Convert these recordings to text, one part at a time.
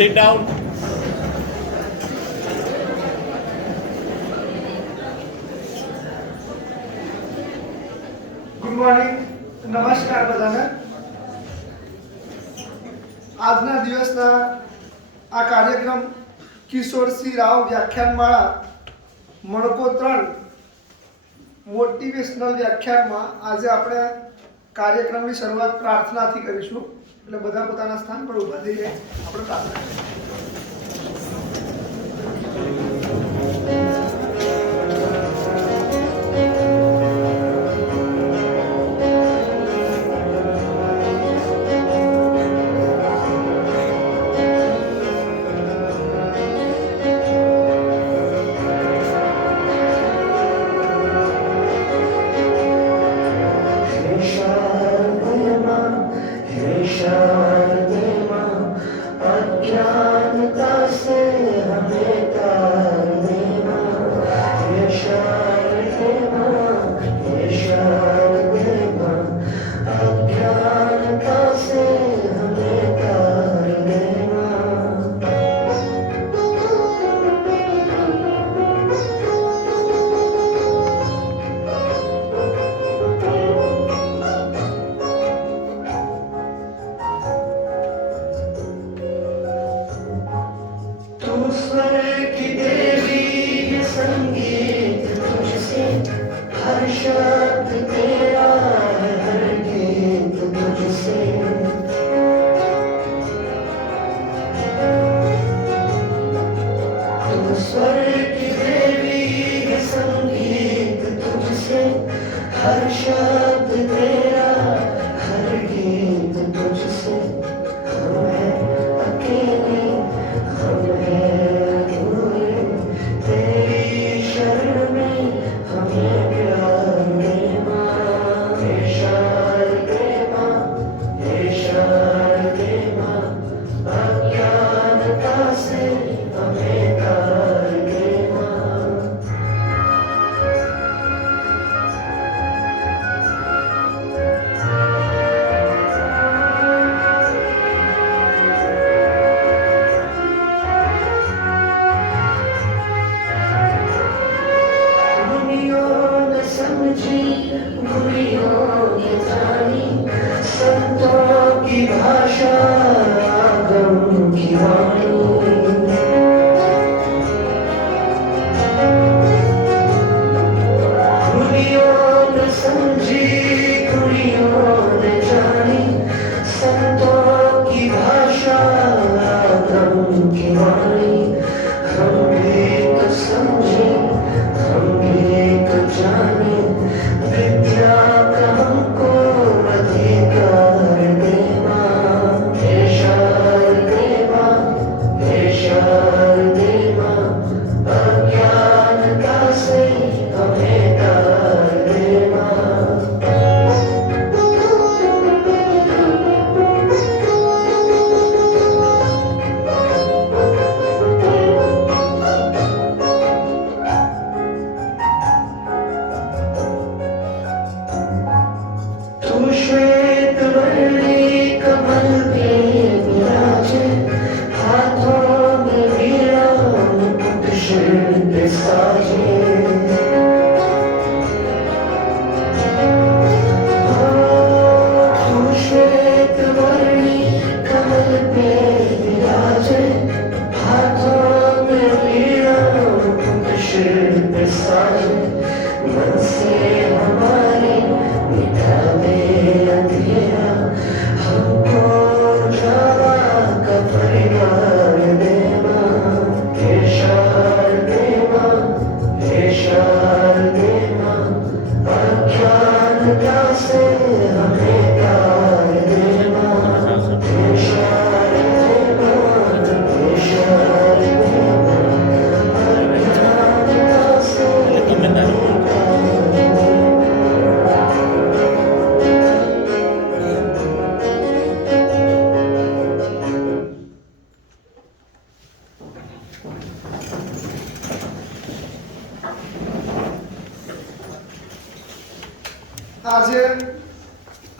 sit down. Good morning, नमस्कार बधाने। આજના દિવસના આ કાર્યક્રમ કિશોરસિંહ રાવ વ્યાખ્યાનમાળા મણકો 3 મોટિવેશનલ વ્યાખ્યાનમાં આજે આપણે કાર્યક્રમની શરૂઆત પ્રાર્થનાથી કરીશું। એટલે બધા પોતાના સ્થાન પર ઊભા થઈ જાય, આપણે પ્રાર્થના કરીશું। આજે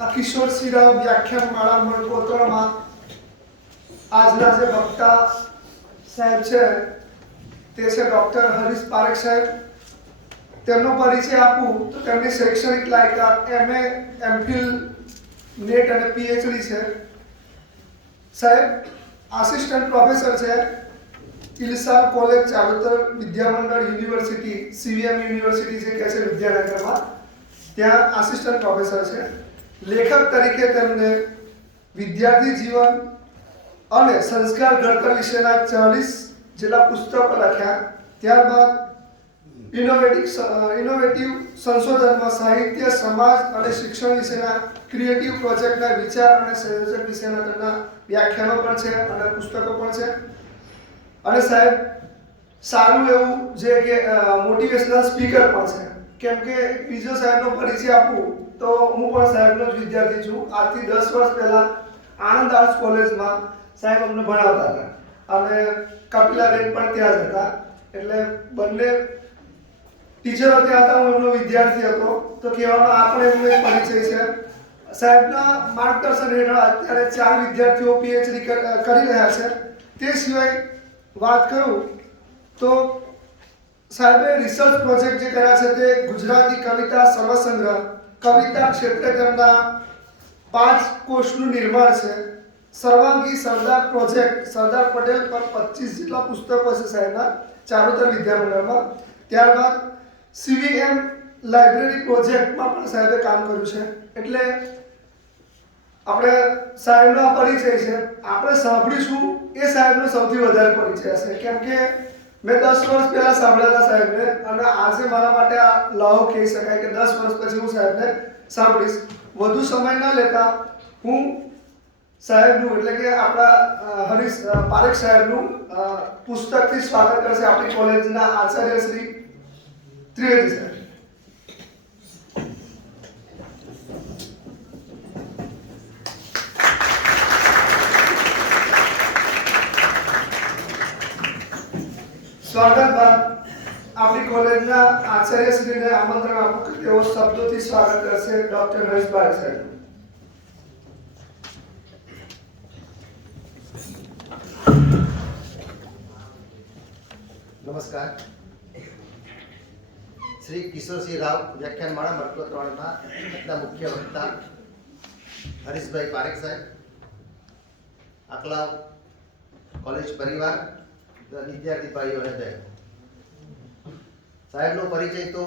આ કિશોરસિંહ રાવ વ્યાખ્યાનમાળા મણકો 3 માં આજના જે વક્તા સાહેબ છે તે છે ડૉક્ટર હરીશ પારેખ સાહેબ. તેમનો પરિચય આપું તો તેમની શૈક્ષણિક લાયકાત MA, MPhil, નેટ અને PhD છે. સાહેબ આસિસ્ટન્ટ પ્રોફેસર છે ઇલસાલ કોલેજ ચારુતર વિદ્યામંડળ યુનિવર્સિટી, CVM યુનિવર્સિટી છે કે છે વિદ્યાનગરમાં, ત્યાં આસિસ્ટન્ટ પ્રોફેસર છે. લેખક તરીકે તેમને વિદ્યાર્થી જીવન અને સંસ્કાર ઘડતર વિશેના 40 જેટલા પુસ્તકો લખ્યા. ત્યારબાદ ઇનોવેટિવ સંશોધનમાં સાહિત્ય, સમાજ અને શિક્ષણ વિશેના ક્રિએટિવ પ્રોજેક્ટના વિચાર અને સંયોજક વિશેના તેમના વ્યાખ્યાનો પણ છે અને પુસ્તકો પણ છે. અને સાહેબ સારું એવું જે કે મોટિવેશનલ સ્પીકર પણ છે. કેમ કે બીજો સાહેબનો પરિચય આપું તો હું પણ સાહેબનો જ વિદ્યાર્થી છું. આજથી 10 વર્ષ પહેલાં આણંદ આર્ટ્સ કોલેજમાં સાહેબ અમને ભણાવતા હતા અને કપિલાબેન પણ ત્યાં જ હતા. એટલે બંને ટીચરો ત્યાં હતા, હું એમનો વિદ્યાર્થી હતો. તો કહેવાનો આ પણ એમનો એક પરિચય છે. સાહેબના માર્ગદર્શન હેઠળ અત્યારે 4 વિદ્યાર્થીઓ PhD કરી રહ્યા છે. તે સિવાય વાત કરું તો સાહેબે રિસર્ચ પ્રોજેક્ટ જે કર્યા છે તે ગુજરાતી કવિતા સર્વસંગ્રહ, કવિતા ક્ષેત્રે તેમના 5 કોષનું નિર્માણ છે. સર્વાંગી સરદાર પ્રોજેક્ટ, સરદાર પટેલ પર 25 જેટલા પુસ્તકો છે સાહેબના ચારુતર વિદ્યામંડળમાં. ત્યારબાદ CVM લાઇબ્રેરી પ્રોજેક્ટમાં પણ સાહેબે કામ કર્યું છે. એટલે આપણે સાહેબનો પરિચય છે, આપણે સાંભળીશું એ સાહેબનો સૌથી વધારે પરિચય હશે. કેમ કે મેં 10 વર્ષ પહેલા સાંભળ્યા હતા સાહેબને અને આજે મારા માટે આ લાવો કહી શકાય કે 10 વર્ષ પછી હું સાહેબને સાંભળીશ. વધુ સમય ન લેતા હું સાહેબનું એટલે કે આપણા હરીશ પારેખ સાહેબનું પુસ્તકથી સ્વાગત કરશે આપણી કોલેજના આચાર્ય શ્રી ત્રિવેદી સાહેબ. સ્વાગત બાદ આપણી કોલેજના આચાર્યશ્રીને આમંત્રણ આપું કે તેઓ શબ્દોથી સ્વાગત કરશે ડૉક્ટર હરીશ પારેખ સાહેબ. નમસ્કાર. શ્રી કિશોરસિંહ રાવ વ્યાખ્યાનમાળા મર્કો 3ના મુખ્ય વક્તા હરીશભાઈ પારેખ સાહેબ, આકલાવ કોલેજ પરિવાર, વિદ્યાર્થી ભાઈઓ અને બહેનો, સાહેબનો પરિચય તો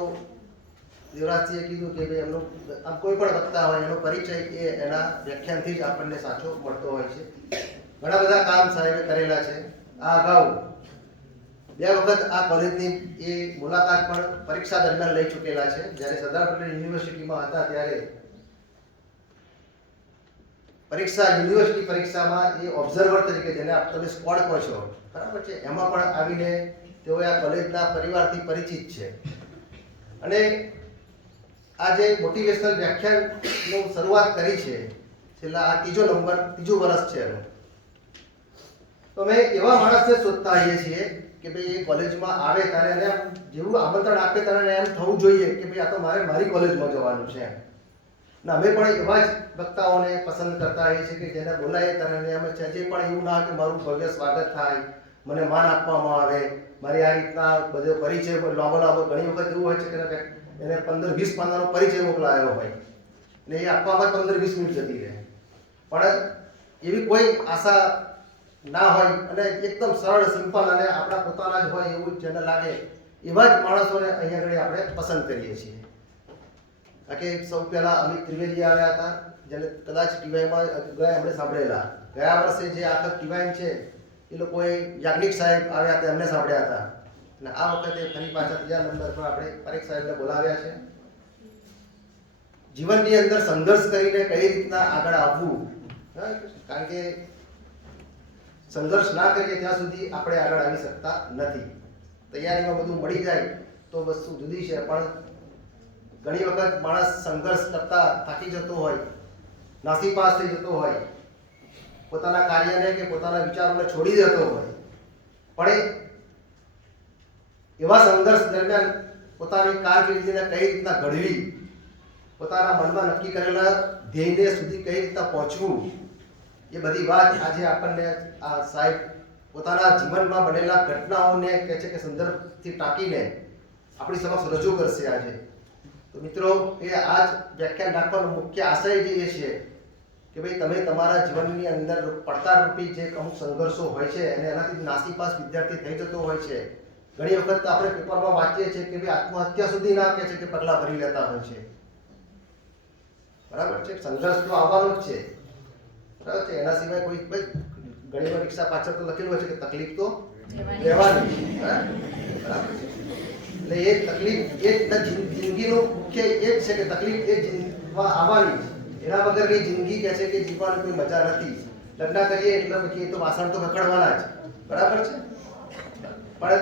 દેવરાજસિંહે કીધું કે ભાઈ એમનો આમ કોઈ પણ વક્તા હોય એનો પરિચય એ એના વ્યાખ્યાનથી જ આપણને સાચો મળતો હોય છે. ઘણા બધા કામ સાહેબે કરેલા છે. આ અગાઉ 2 વખત આ કોલેજની એ મુલાકાત પણ પરીક્ષા દરમિયાન લઈ ચૂકેલા છે. જ્યારે સરદાર પટેલ યુનિવર્સિટીમાં હતા ત્યારે યુનિવર્સિટી પરીક્ષામાં એ ઓબ્ઝર્વર તરીકે, જેને તમે સ્ક્વોડ કહો છો, બરાબર છે, એમાં પણ આવીને તેઓ આ કોલેજના પરિવારથી પરિચિત છે. અને આ જે મોટિવેશનલ વ્યાખ્યાનની શરૂઆત કરી છે, છેલ્લા આ ત્રીજું વર્ષ છે એનું. તો અમે એવા માણસને શોધતા આવીએ છીએ કે ભાઈ એ કોલેજમાં આવે ત્યારે એને જેવું આમંત્રણ આપે ત્યારે એમ થવું જોઈએ કે ભાઈ આ તો મારી કોલેજમાં જવાનું છે. ને અમે પણ એવા જ વક્તાઓને પસંદ કરતા હોઈએ છીએ કે જેને બોલાવીએ ત્યારે એમ છે જે પણ એવું ના કે મારું ભવ્ય સ્વાગત થાય, મને માન આપવામાં આવે, મારી આ રીતના બધો પરિચય લાંબો ઘણી વખત એવું હોય છે કે એને 15-20 પાનાનો પરિચય મોકલાયો હોય ને એ આપવામાં 15-20 મિનિટ જતી રહે. પણ એવી કોઈ આશા ના હોય અને એકદમ સરળ, સિમ્પલ અને આપણા પોતાના જ હોય એવું જેને લાગે એવા જ માણસોને અહીંયા આગળ આપણે પસંદ કરીએ છીએ. કે સૌ પહેલા અમિત ત્રિવેદી આવ્યા હતા, જેને કદાચ ટીવાયમાં આપણે સાંભળેલા. ગયા વર્ષે જે આખા ટીવાય છે એ લોકોએ યાજ્ઞિક સાહેબ આવ્યા હતા, એમને સાંભળ્યા હતા. અને આ વખતે ફરી પાછા 3જા નંબર પર આપણે પારેખ સાહેબને બોલાવ્યા છે. જીવનની અંદર સંઘર્ષ કરીને કઈ રીતના આગળ આવવું, કારણ કે સંઘર્ષ ના કરીએ ત્યાં સુધી આપણે આગળ આવી શકતા નથી. તૈયારીમાં બધું મળી જાય તો વસ્તુ જુદી છે, પણ ઘણી વખત માણસ સંઘર્ષ કરતા થાકી જતો હોય, નાસીપાસ થઈ જતો હોય, પોતાના કાર્યને કે પોતાના વિચારોને છોડી દેતો હોય, પણ એવા સંઘર્ષ દરમિયાન પોતાની કારકિર્દીને કઈ રીતના ઘડવી, પોતાના મનમાં નક્કી કરેલા ધ્યેયને સુધી કઈ રીતના પહોંચવું, એ બધી વાત આજે આપણને આ સાહેબ પોતાના જીવનમાં બનેલા ઘટનાઓને કહે છે કે સંદર્ભથી ટાંકીને આપણી સમક્ષ રજૂ કરશે આજે. તો મિત્રો એ આ જ વ્યાખ્યાન રાખવાનો મુખ્ય આશય જ એ છે કે ભાઈ તમે તમારા જીવનની અંદર પડકારરૂપી જે અમુક સંઘર્ષો હોય છે અને એનાથી નાસીપાસ વિદ્યાર્થી થઈ જતો હોય છે. ઘણી વખત આપણે પેપરમાં વાંચીએ છીએ કે ભાઈ આત્મહત્યા સુધી ના કહે છે કે પગલાં ભરી લેતા હોય છે. બરાબર છે, સંઘર્ષ તો આવવાનો જ છે. બરાબર છે, એના સિવાય કોઈ ભાઈ ઘણી વાર રિક્ષા પાછળ તો લખેલું હોય છે કે તકલીફ તો રહેવાની. બરાબર છે, એટલે એ તકલીફ એ જિંદગીનું મુખ્ય એ જ છે કે તકલીફ એ જિંદગીમાં આવવાની જ. એના વગરની જિંદગી કહે છે કે જીવવાની કોઈ મજા નથી. લગ્ન કરીએ એટલે પછી એ તો વાસણ તો પકડવાના જ. બરાબર છે, પણ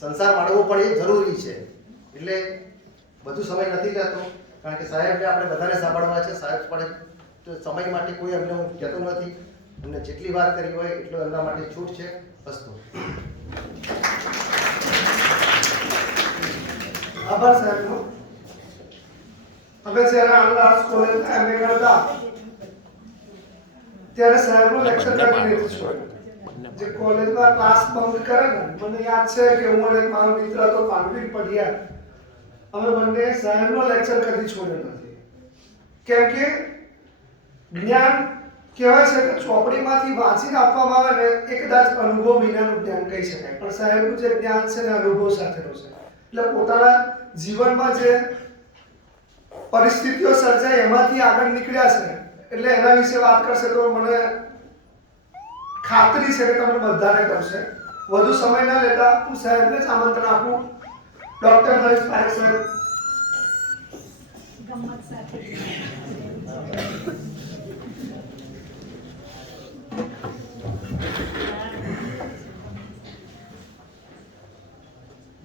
સંસાર માણવો પણ એ જરૂરી છે. એટલે બધું સમય નથી લેતો, કારણ કે સાહેબને આપણે બધાને સાંભળવા છે. સાહેબ પણ સમય માટે કોઈ અમને હું કહેતો નથી. અમને જેટલી વાત કરી હોય એટલો એમના માટે છૂટ છે. વસ્તુ આભાર સાહેબનો. હવે જ્યારે આર્ટ્સ કોલેજમાં MA કરતા ત્યારે સાહેબનો લેક્ચર કરી લીધું છે. જે કોલેજમાં ક્લાસ બંધ કરે ને, મને યાદ છે કે હું અને એક મારો મિત્ર હતો પાનવીર પઢિયા, અમે બંને સાહેબનો લેક્ચર કદી છોડ્યો નથી. કેમ કે જ્ઞાન કહેવાય છે કે ચોપડીમાંથી વાંચીને આપવામાં આવે ને એ કદાચ અનુભવ વિનાનું જ્ઞાન કહી શકાય, પણ સાહેબનું જે જ્ઞાન છે ને અનુભવ સાથેનું છે. એટલે પોતાના જીવનમાં જે પરિસ્થિતિઓ સર્જાય એમાંથી આગળ નીકળ્યા છે, એટલે એના વિશે વાત કરશે તો મને ખાતરી છે કે તમને બધાને ગમશે. વધુ સમય ન લેતા હું સાહેબને જ આમંત્રણ આપું. ડોક્ટર હર્ષ પારેખ સાહેબ. ગમ્મત સાથે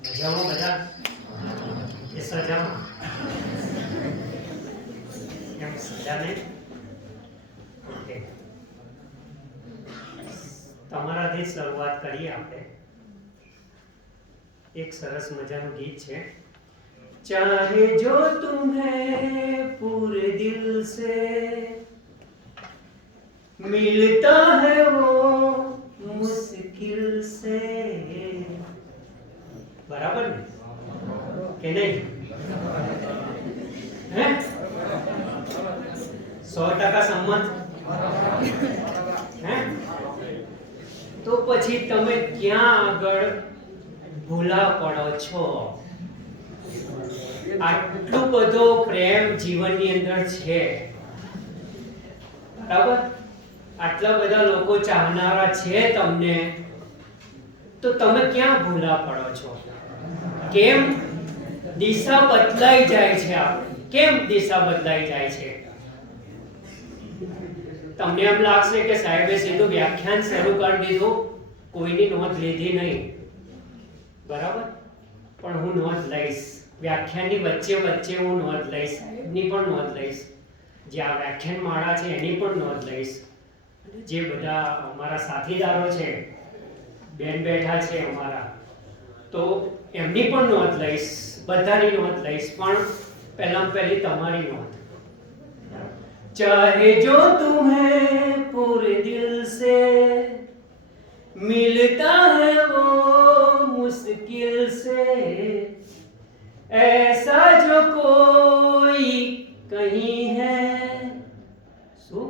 મજામાં બધા એ સજામાં એમ સજા નહીં. ઓકે, તમારાથી શરૂઆત કરીએ આપણે. એક સરસ મજાનું ગીત છે. ચાહે જો तुम्हें पूरे दिल से मिलता है वो मुश्किल से. बराबर ने કે નહીં? હે 100% સંમત? હે તો પછી તમે ક્યાં આગળ ભૂલા પડો છો? આટલો બધો પ્રેમ જીવનની અંદર છે, બરાબર? આટલા બધા લોકો ચાહનારા છે તમને, તો તમે ક્યાં ભૂલા પડો છો? કેમ દિશા બદલાઈ જાય છે આપણી? કેમ દિશા બદલાઈ જાય છે? તમને એમ લાગશે કે સાહેબે સીધું વ્યાખ્યાન શરૂ કરી દીધું, કોઈની નોંધ લીધી નહીં. બરાબર, પણ હું નોંધ લઈશ. વ્યાખ્યાનની વચ્ચે વચ્ચે હું નોંધ લઈશ, સાહેબની પણ નોંધ લઈશ, જે આ વ્યાખ્યાન માળા છે એની પણ નોંધ લઈશ. જે બધા અમારા સાથીદારો છે, બેન બેઠા છે અમારા, તો એમની પણ નોંધ લઈશ, બધાની નોંધ લઈશ. પણ પહેલામાં પહેલી તમારી નોંધ. ચાહે જો तुम्हें पूरे दिल से मिलता है वो मुश्किल से, ऐसा जो कोई कहीं है. શું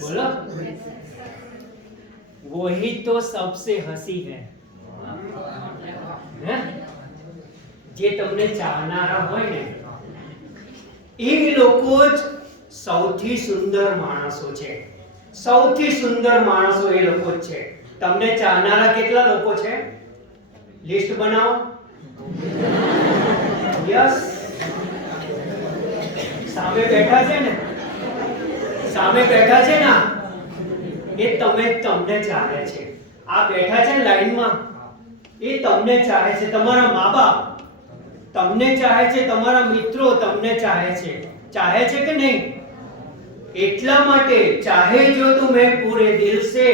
बोलो? वही तो सबसे हंसी है. જે તમને ચાહનારા હોય ને, એ લોકો જ સૌથી સુંદર માણસો છે. સૌથી સુંદર માણસો એ લોકો જ છે. તમને ચાહનારા કેટલા લોકો છે? લિસ્ટ બનાવો. યસ, સામે બેઠા છે ને, સામે બેઠા છે ને, એ તમને ચાહે છે. આ બેઠા છે લાઈનમાં, એ તમને ચાહે છે. તમારા મા બાપ તમને ચાહે છે, તમારા મિત્રો તમને ચાહે છે. ચાહે છે કે નહીં? એટલા માટે ચાહે જો तुम्हें पूरे दिल से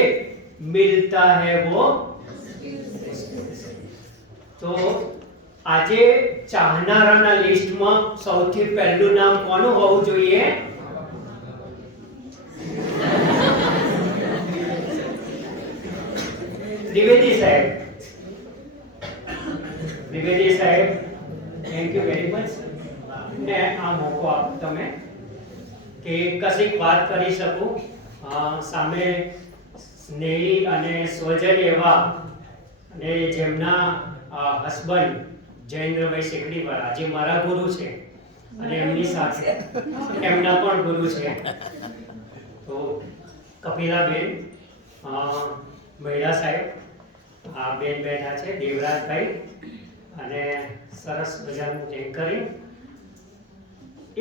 मिलता है वो. તો આજે ચાહનારાના લિસ્ટમાં સૌથી પહેલું નામ કોનું હોવું જોઈએ? ત્રિવેદી સાહેબ, ત્રિવેદી સાહેબ, થેન્ક યુ વેરી મચ. ને આ મોકો આપો તમે કે કશીક વાત કરી શકું. સામે સ્નેહી અને સ્વજન એવા અને જેમના હસબન્ડ જયેન્દ્રભાઈ શેકડીવાળા જે મારા ગુરુ છે અને એમની સાથે એમના પણ ગુરુ છે, તો કપિલાબેન, મહિલા સાહેબ, આ બેન બેઠા છે દેવરાજભાઈ, અને સરસ મજાનું એન્કરિંગ.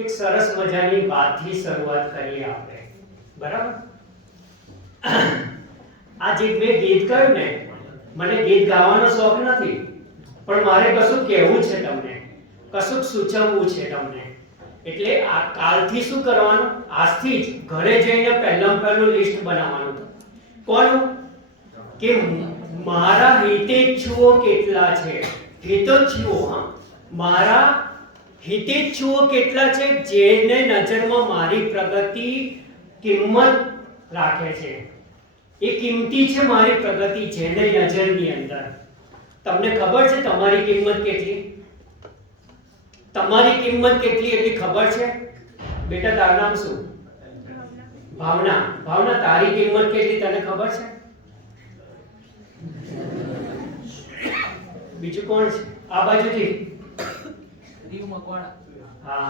એક સરસ મજાની વાતથી શરૂઆત કરીએ આપણે, બરાબર? આ જે મેં ગીત કહ્યું ને, મને ગીત ગાવાનો શોખ નથી, પણ મારે કશું કહેવું છે તમને, કશું સૂચવવું છે તમને. એટલે આ કાલથી શું કરવાનું, આજથી જ ઘરે જઈને પહેલું લિસ્ટ બનાવવાનું. કોનું? કે મારા હિતેચ્છુઓ કેટલા છે. હિતેચ્છુઓ, હા, મારા હિતેચ્છુઓ કેટલા છે જેને નજરમાં મારી પ્રગતિ કિંમત રાખે છે. એ કિંમતી છે મારી પ્રગતિ જેને નજરની અંદર. તમને ખબર છે તમારી કિંમત કેટલી? તમારી કિંમત કેટલી એટલી ખબર છે? બેટા તારું નામ શું? ભાવના. ભાવના, તારી કિંમત કેટલી તને ખબર છે? બીજું કોણ છે આ બાજુથી? દીવ મકવાણા. હા,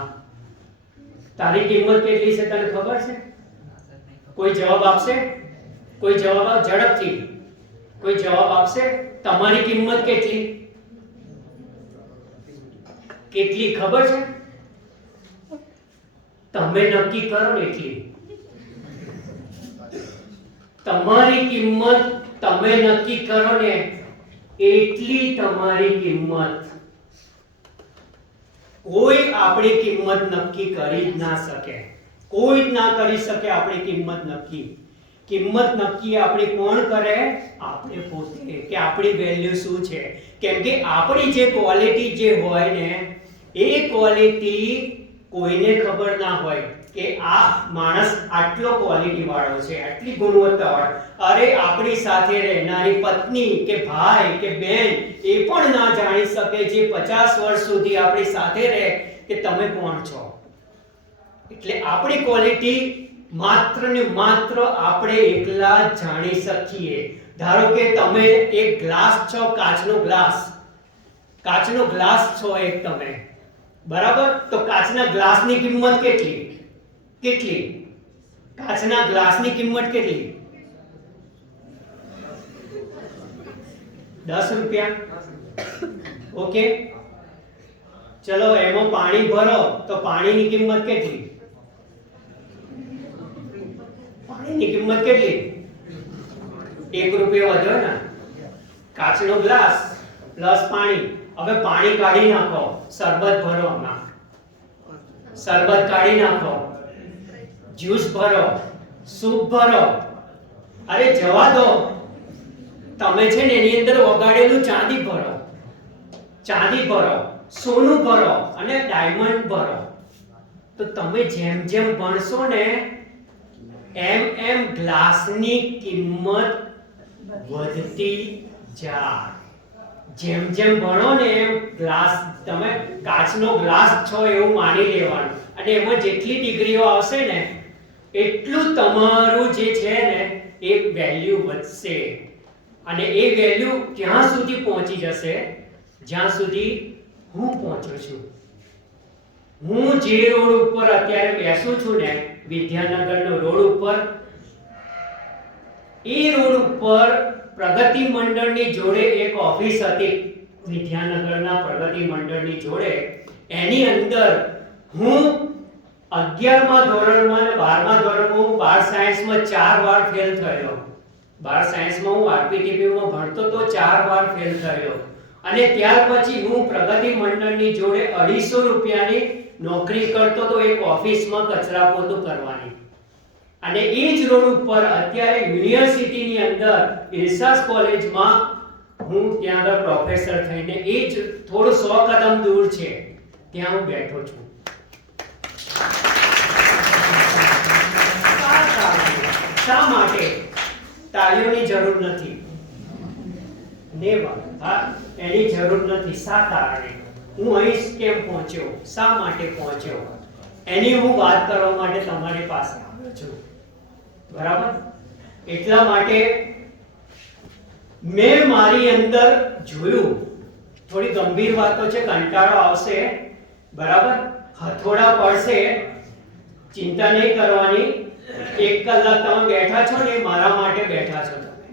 તારી કિંમત કેટલી છે તને ખબર છે? કોઈ જવાબ આપશે? કોઈ જવાબ આપ ઝડપથી. કોઈ જવાબ આપશે? તમારી કિંમત કેટલી? કેટલી ખબર છે? તમે નક્કી કરો ને એટલી. તમારી કિંમત તમે નક્કી કરો ને એટલી તમારી કિંમત. કોઈ આપણી કિંમત નક્કી કરી જ ના શકે. કોઈ જ ના કરી શકે આપણી કિંમત નક્કી. કિંમત નક્કી આપણી કોણ કરે? આપણે પોતે, કે આપણી વેલ્યુ શું છે. કેમ કે આપણી જે ક્વોલિટી જે હોય ને, એ ક્વોલિટી કોઈને ખબર ના હોય કે આ માણસ આટલો ક્વોલિટી વાળો છે, આટલી ગુણવત્તા વાળો. અરે આપણી સાથે રહેનારી પત્ની કે ભાઈ કે બેન એ પણ ના જાણી શકે જે 50 વર્ષ સુધી આપણી સાથે રહે કે તમે કોણ છો. એટલે આપણી ક્વોલિટી માત્ર ને માત્ર આપણે એકલા જ જાણી શકીએ. ધારો કે તમે એક ગ્લાસ છો, કાચનો ગ્લાસ. કાચનો ગ્લાસ છો એક તમે, બરાબર? તો કાચના ગ્લાસની કિંમત કેટલી? કેટલી? કાચના ગ્લાસની કિંમત કેટલી? 10 રૂપિયા. ઓકે, ચલો એમાં પાણી ભરો તો પાણીની કિંમત કેટલી? પાણીની કિંમત કેટલી? 1 રૂપિયો વધ્યો ને. કાચનો ગ્લાસ પ્લસ પાણી. હવે પાણી કાઢી નાખો, શરબત ભરો, આમાં શરબત કાઢી નાખો, જ્યુસ ભરો, સૂપ ભરો. અરે જવા દો, તમે છે ને એની અંદર ઓગાળેલું ચાંદી ભરો, ચાંદી ભરો, સોનું ભરો અને ડાયમંડ ભરો. તો તમે જેમ જેમ ભણશો ને એમ એમ ગ્લાસની કિંમત વધતી જાય. જેમ જેમ ભણો ને એમ ગ્લાસ, તમે કાચનો ગ્લાસ છો એવું માની લેવાનું, અને એમાં જેટલી ડિગ્રીઓ આવશે ને એટલું તમારું જે છે ને એ વેલ્યુ વધશે. અને એ વેલ્યુ ક્યાં સુધી પહોંચી જશે? જ્યાં સુધી હું પહોંચું છું. હું જે રોડ ઉપર અત્યારે બેસું છું ને, વિદ્યાનગરનો રોડ ઉપર, એ રોડ ઉપર પ્રગતિ મંડળની જોડે એક ઓફિસ હતી. વિદ્યાનગરના પ્રગતિ મંડળની જોડે એની અંદર હું 11મા ધોરણમાં અને 12મા ધોરણમાં હું 12 સાયન્સમાં 4 વાર ફેલ થયો. 12 સાયન્સમાં હું આરપીટીપીમાં ભણતો તો 4 વાર ફેલ થયો. અને ત્યાર પછી હું પ્રગતિ મંડળની જોડે 250 રૂપિયાની નોકરી કરતો તો એક ઓફિસમાં કચરા પોતું કરવાની. અને એ જ રોડ ઉપર અત્યારે યુનિવર્સિટીની અંદર ઇલ્સાસ કોલેજમાં હું ત્યાં આગળ પ્રોફેસર થઈને એ જ થોડું 100 કદમ દૂર છે ત્યાં હું બેઠો છું. શા માટે? તાળીઓની જરૂર નથી. નેવર. એની જરૂર નથી. શા કારણે હું અહીં કેમ પહોંચ્યો, શા માટે પહોંચ્યો, એની હું વાત કરવા માટે તમારી પાસે આવ્યો છું. બરાબર? એટલા માટે મેં મારી અંદર જોયું. થોડી ગંભીર વાતો છે, કંટાળો આવશે, બરાબર, હથોડા પડશે, ચિંતા નહીં કરવાની. 1 કલાક તમે બેઠા છો ને, મારા માટે બેઠા છો તમે,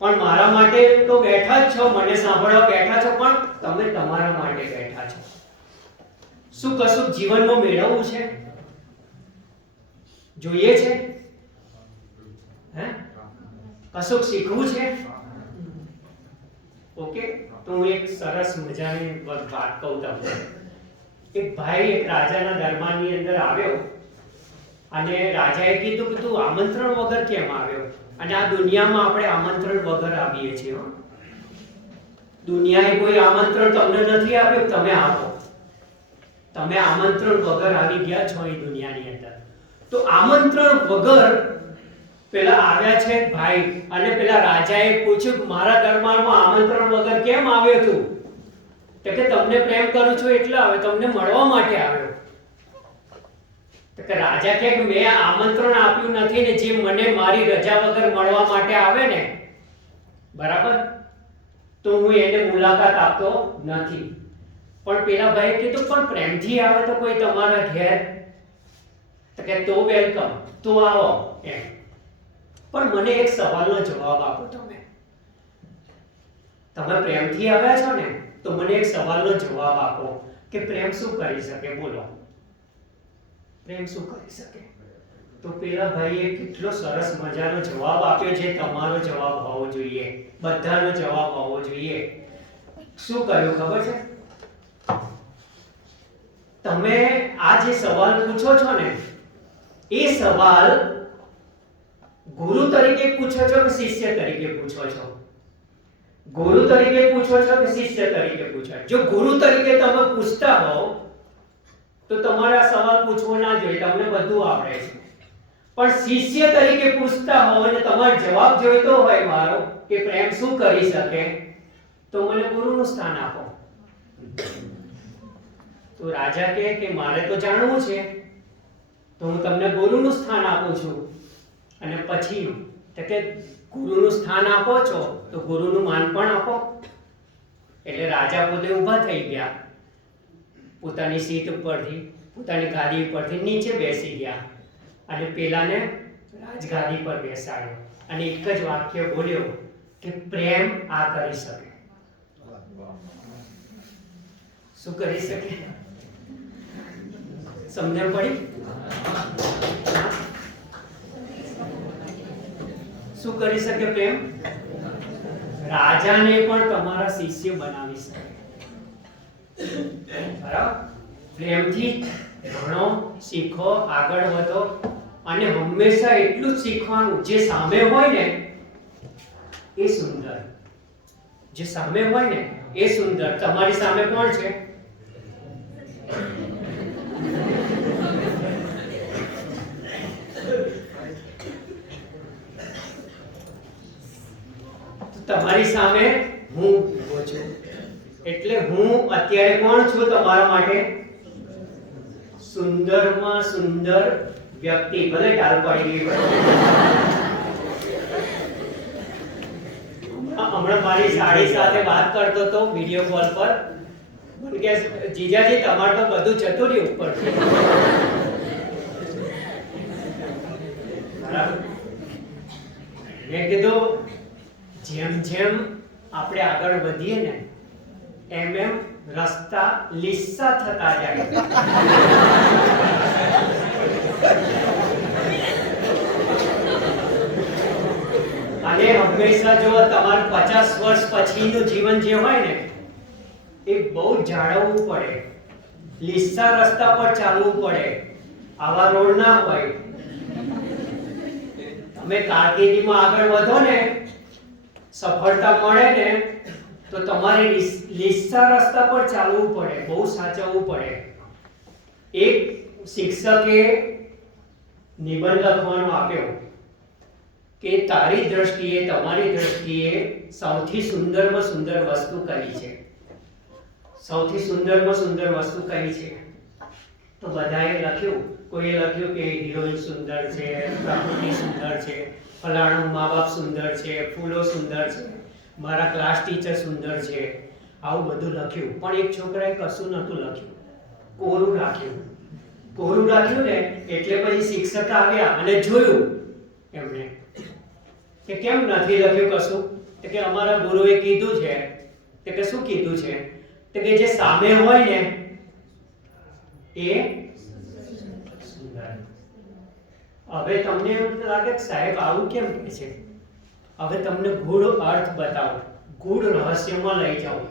પણ મારા માટે તો બેઠા જ છો, મને સાંભળવા બેઠા છો, પણ તમે તમારા માટે બેઠા છો. શું કશું જીવનમાં મેળવવું છે, જોઈએ છે, હે, કશું શીખવું છે? ઓકે, તો હું એક સરસ મજાની વાત કહું તમને. એક ભાઈ એક રાજાના દરબારની અંદર આવ્યો અને રાજાએ કીધું કે તું આમંત્રણ વગર કેમ આવ્યો? અને આ દુનિયામાં આપણે આમંત્રણ વગર આવીએ છીએ. દુનિયાએ કોઈ આમંત્રણ તમને નથી આપ્યું, તમે આવો. તમે આમંત્રણ વગર આવી ગયા છો એ દુનિયાની અંદર. તો આમંત્રણ વગર પેલા આવ્યા છે ભાઈ, અને પેલા રાજાએ પૂછ્યું કે મારા દરબારમાં આમંત્રણ વગર કેમ આવ્યો તું? તો કે તમને પ્રેમ કરું છું એટલે આવ્યો, તમને મળવા માટે આવ્યો. તો કે રાજા કહે કે મેં આમંત્રણ આપ્યું નથી ને, જે મને મારી રજા વગર મળવા માટે આવે ને, બરાબર, તો હું એને મુલાકાત આપતો નથી. પણ પેલા ભાઈએ કીધું પણ પ્રેમથી આવે તો કોઈ તમારા ઘેર, તો કે તો વેલકમ, તો આવો એમ. પણ મને એક સવાલનો જવાબ આપો. તમે પ્રેમથી આવ્યા છો ને, તો મને એક સવાલનો જવાબ આપો કે પ્રેમ શું કરી શકે? બોલો, પ્રેમ શું કરી શકે? તો પેલા ભાઈએ કેટલો સરસ મજાનો જવાબ આપ્યો, જે તમારો જવાબ હોવો જોઈએ, બધાનો જવાબ હોવો જોઈએ. શું કર્યું ખબર છે? તમે આ જે સવાલ પૂછો છો ને, એ સવાલ ગુરુ તરીકે પૂછો છો કે શિષ્ય તરીકે પૂછો છો? ગુરુ તરીકે પૂછો છો કે શિષ્ય તરીકે પૂછો? જો ગુરુ તરીકે તમે પૂછતા હો તો તમારે આ સવાલ પૂછવો ના જોઈએ, તમને બધું આવડે છે. પણ શિષ્ય તરીકે પૂછતા હો અને તમારો જવાબ જોઈતો હોય મારો કે પ્રેમ શું કરી શકે, તો મને ગુરુનું સ્થાન આપો. તો રાજા કહે કે મારે તો જાણવું છે, તો હું તમને ગુરુનું સ્થાન આપું છું. અને પછી તો કે ગુરુનું સ્થાન આપો છો તો ગુરુનું માન પણ આપો. એટલે રાજા પોતે ઊભા થઈ ગયા, પોતાની સીટ ઉપરથી, પોતાની ગાદી ઉપરથી નીચે બેસી ગયા અને પેલાને રાજગાદી પર બેસાડ્યો અને એક જ વાક્ય બોલ્યો કે પ્રેમ આ કરી શકે. શું કરી શકે? સમજણ પડી? શું કરી શકે પ્રેમ? રાજાને પણ તમારા શિષ્ય બનાવી શકે. બરાબર? પ્રેમથી ભણો, શીખો, આગળ વધો અને હંમેશા એટલું જ શીખવાનું જે સામે હોય ને એ સુંદર. જે સામે હોય ને એ સુંદર. તમારી સામે કોણ છે? તમારી સામે હું ઊભો છું. એટલે હું અત્યારે કોણ છું તમારા માટે? સુંદરમાં સુંદર વ્યક્તિ. ભલે ટાલ પડી ગઈ હોય. હમણાં મારી સાડી સાથે વાત કરતો હતો વિડિયો કોલ પર. મને કે જીજાજી તમારે તો બધું જતું રહ્યું ઉપર. બરાબર? મેં કીધું જેમ જેમ આપણે આગળ વધીએ ને એમ એમ રસ્તા લીસા થતા જાય. અને હંમેશા જો તમારું 50 વર્ષ પછીનું જીવન જે હોય ને એ બહુ જાળવવું પડે. લીસા રસ્તા પર ચાલવું પડે. આવા રોડ ના હોય. તમે કારકિર્દીમાં આગળ વધો ને, સફળતા મળે ને, તો તમારે લીસા રસ્તા પર ચાલવું પડે, બહુ સાચવવું પડે. એક શિક્ષકે નિબંધ લખવાનો આપ્યો કે તારી દ્રષ્ટિએ, તમારી દ્રષ્ટિએ સૌથી સુંદરમાં સુંદર વસ્તુ કઈ છે? સૌથી સુંદરમાં સુંદર વસ્તુ કઈ છે? તો બધાએ લખ્યું. કોઈએ લખ્યું કે હિરોઈન સુંદર છે, પ્રકૃતિ સુંદર છે, ફલાણું મા બાપ સુંદર છે, ફૂલો સુંદર છે, મારા ક્લાસ ટીચર સુંદર છે. આવું બધું લખ્યું. પણ એક છોકરાએ કશું નહોતું લખ્યું, કોરું રાખ્યું. કોરું રાખ્યું ને એટલે પછી શિક્ષક આવ્યા અને જોયું એમણે કે કેમ નથી લખ્યું કશું. તો કે અમારા ગુરુએ કીધું છે. તો કે શું કીધું છે? તો કે જે સામે હોય ને એ સુંદર. હવે તમને એમ લાગે કે સાહેબ આવું કેમ કહે છે? હવે તમને ગૂઢ અર્થ બતાવો, ગૂઢ રહસ્યમાં લઈ જાઓ.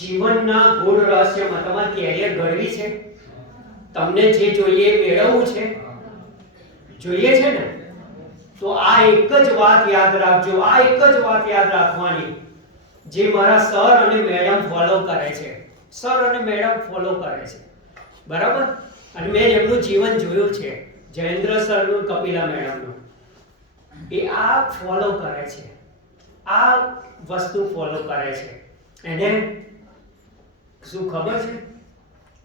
જીવનના ગૂઢ રહસ્યમાં તમારે કેરિયર ઘડવી છે, તમને જે જોઈએ એ મેળવવું છે, જોઈએ છે ને, તો આ એક જ વાત યાદ રાખજો, આ એક જ વાત યાદ રાખવાની જે મારા સર અને મેડમ ફોલો કરે છે. સર અને મેડમ ફોલો કરે છે, બરાબર? અને મેં એમનું જીવન જોયું છે, જયેન્દ્ર સરનું, કપિલા મેડમનું. એ આ ફોલો કરે છે, આ વસ્તુ ફોલો કરે છે. એને શું ખબર છે?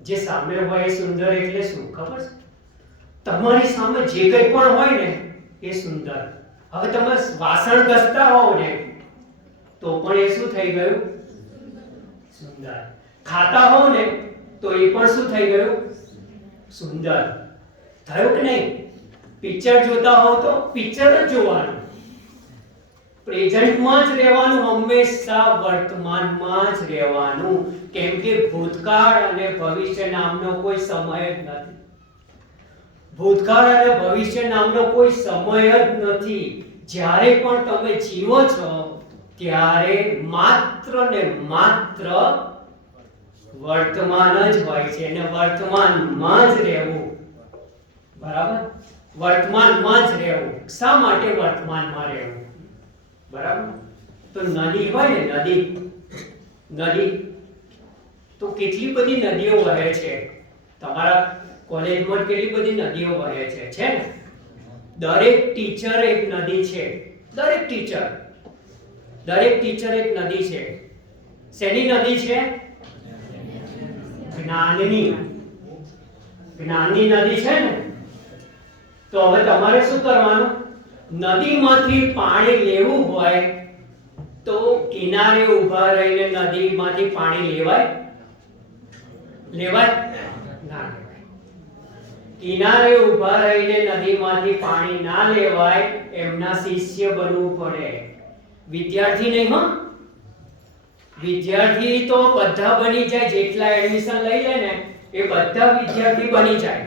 જે સામે હોય એ સુંદર એટલે શું ખબર છે? તમારી સામે જે કંઈ પણ હોય ને એ સુંદર. હવે તમે વાસણ ઘસતા હોવ ને તો પણ એ શું થઈ ગયું? સુંદર. ખાતા હોવ ને તો એ પણ શું થઈ ગયું? સુંદર. થયું કે નહીં? પિક્ચર જોતા હોવ તો પિક્ચર જ જોવાનું, પ્રેઝન્ટમાં જ રહેવાનું, હંમેશા વર્તમાનમાં જ રહેવાનું. કેમ કે ભૂતકાળ અને ભવિષ્ય નામનો કોઈ સમય જ નથી. ભૂતકાળ અને ભવિષ્ય નામનો કોઈ સમય જ નથી. જ્યારે પણ તમે જીવો છો ત્યારે માત્ર ને માત્ર વર્તમાન જ હોય છે અને વર્તમાનમાં જ રહેવું, બરાબર? વર્તમાનમાં જ રહેવું. શા માટે વર્તમાનમાં રહેવું? બરાબર? તો નદી હોય ને, નદી તો કેટલી બધી નદીઓ વહે છે. તમારા કોલેજમાં કેટલી બધી નદીઓ વહે છે ને? દરેક ટીચર એક નદી છે. દરેક ટીચર એક નદી છે. શેની નદી છે? જ્ઞાનની નદી છે ને. તો હવે તમારે શું કરવાનું? નદીમાંથી પાણી લેવું હોય તો કિનારે ઊભા રહીને નદીમાંથી પાણી લેવાય? ના. કિનારે ઊભા રહીને નદીમાંથી પાણી ના લેવાય. એમના શિષ્ય બનવું પડે. વિદ્યાર્થી નહીં. વિદ્યાર્થી તો બધા બની જાય. જેટલા એડમિશન લઈ લે ને એ બધા વિદ્યાર્થી બની જાય.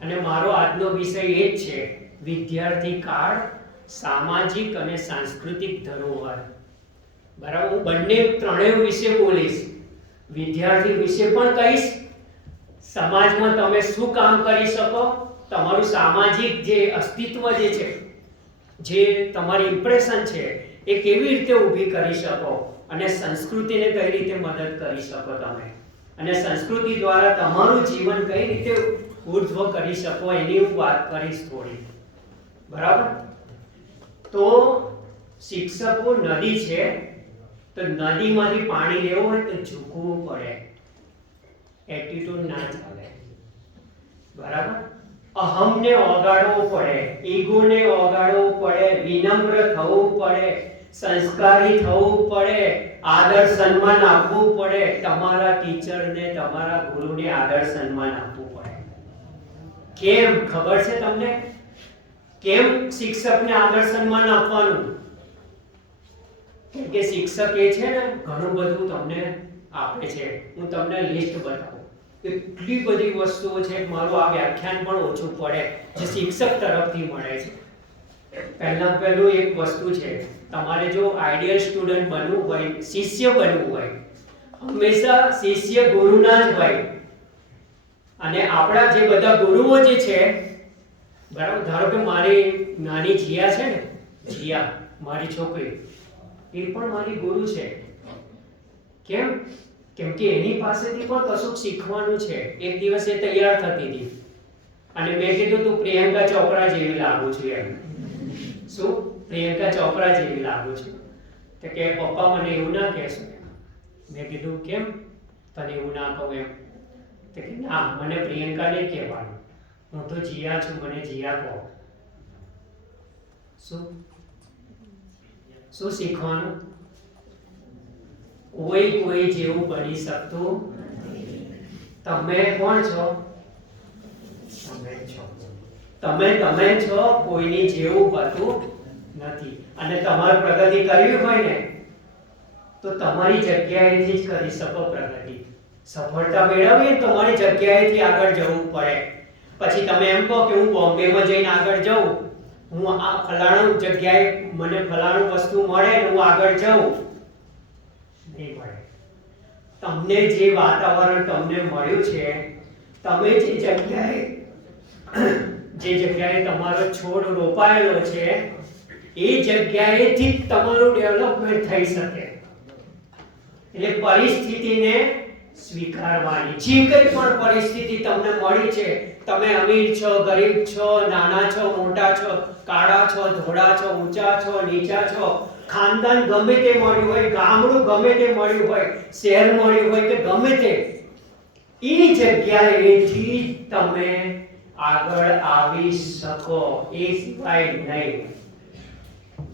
અને મારો આજનો વિષય એ જ છે, વિદ્યાર્થી કાળ, સામાજિક અને સાંસ્કૃતિક ધરોહર. બરાબર? હું ત્રણેય વિશે બોલીશ. વિદ્યાર્થી વિશે પણ કહીશ, સમાજમાં તમે શું કામ કરી શકો, તમારું સામાજિક જે અસ્તિત્વ જે છે, જે તમારી ઇમ્પ્રેશન છે એ કેવી રીતે ઊભી કરી શકો, અને સંસ્કૃતિને કઈ રીતે મદદ કરી શકો તમે, અને સંસ્કૃતિ દ્વારા તમારું જીવન કઈ રીતે ઉર્ધ્વ કરી શકો એની હું વાત કરીશ થોડી. બરાબર? તો શિક્ષકો નદી છે, તો નદીમાંથી પાણી લેવું હોય તો ઝૂકવું પડે, એટીટ્યુડ ના ચાલે. બરાબર? અહમને ઓગાળવો પડે, ઈગોને ઓગાળવો પડે, વિનમ્ર થવું પડે, સંસ્કારી થવું પડે, આદર સન્માન આપવું પડે. તમારા ટીચરને, તમારા ગુરુને આદર સન્માન આપવું પડે. કેમ ખબર છે તમને? કેમ શિક્ષકને આદર સન્માન આપવાનું? કેમ કે શિક્ષક એ છે ને ઘણું બધું તમને આપે છે. હું તમને લિસ્ટ બતાવું. એટલી બધી વસ્તુઓ છે, મારું આ વ્યાખ્યાન પણ ઓછું પડે જે શિક્ષક તરફથી મળે છે. પહેલું એક વસ્તુ છે, તમારે જો આઈડિયલ સ્ટુડન્ટ બનવું હોય, શિષ્ય બનવું હોય, હંમેશા શિષ્ય ગુરુના જ હોય. અને આપણા જે બધા ગુરુઓ જે છે, બરાબર, ધારો કે મારી નાની જીયા છે ને, જીયા મારી છોકરી, એ પણ મારી ગુરુ છે. કેમ? કેમ કે એની પાસેથી પણ કશું શીખવાનું છે. એક દિવસ એ તૈયાર થતી હતી અને મેં કીધું તું પ્રિયંકા ચોપરા જેવી લાગુ છું એમ. શું પ્રિયંકા ચોપરા જેવી લાગુ છું? તો કે પપ્પા મને એવું ના કહેશો. મેં કીધું કેમ તને એવું ના કહું એમ? તો કે ના, મને પ્રિયંકા નહીં કહેવાનું, હું તો જીયા છું, મને જીયા કહો. શું શું શીખવાનું? કોઈ જેવું બની શકતું નથી. તમે કોણ છો? તમે છો, કોઈની જેવું હોતું નથી. અને તમારે પ્રગતિ કરવી હોય ને તો તમારી જગ્યાએથી જ કરી શકો પ્રગતિ. સફળતા મેળવવી તો તમારી જગ્યાએથી આગળ જવું પડે. પછી તમે એમ કહો કે હું બોમ્બેમાં જઈને આગળ જાઉં, હું આ ફલાણું જગ્યાએ મને ફલાણું વસ્તુ મળે ને હું આગળ જાઉં, નહીં મળે. તમને જે વાતાવરણ તમને મળ્યું છે, તમે જે જગ્યાએ તમારો છોડ રોપાયેલો છે એ જગ્યાએથી જ તમારું ડેવલપમેન્ટ થઈ શકે. એટલે પરિસ્થિતિને સ્વીકારવાની. જે કંઈ પણ પરિસ્થિતિ તમને મળી છે, તમે અમીર છો, ગરીબ છો, નાના છો, મોટા છો, કાળા છો, ધોળા છો, ઊંચા છો, નીચા છો, ખાનદાન ગમે તે મળ્યું હોય, ગામડું ગમે તે મળ્યું હોય, શહેર મળ્યું હોય કે ગમે તે, એ જગ્યાએથી તમે આગળ આવી શકો, એ સિવાય નહીં.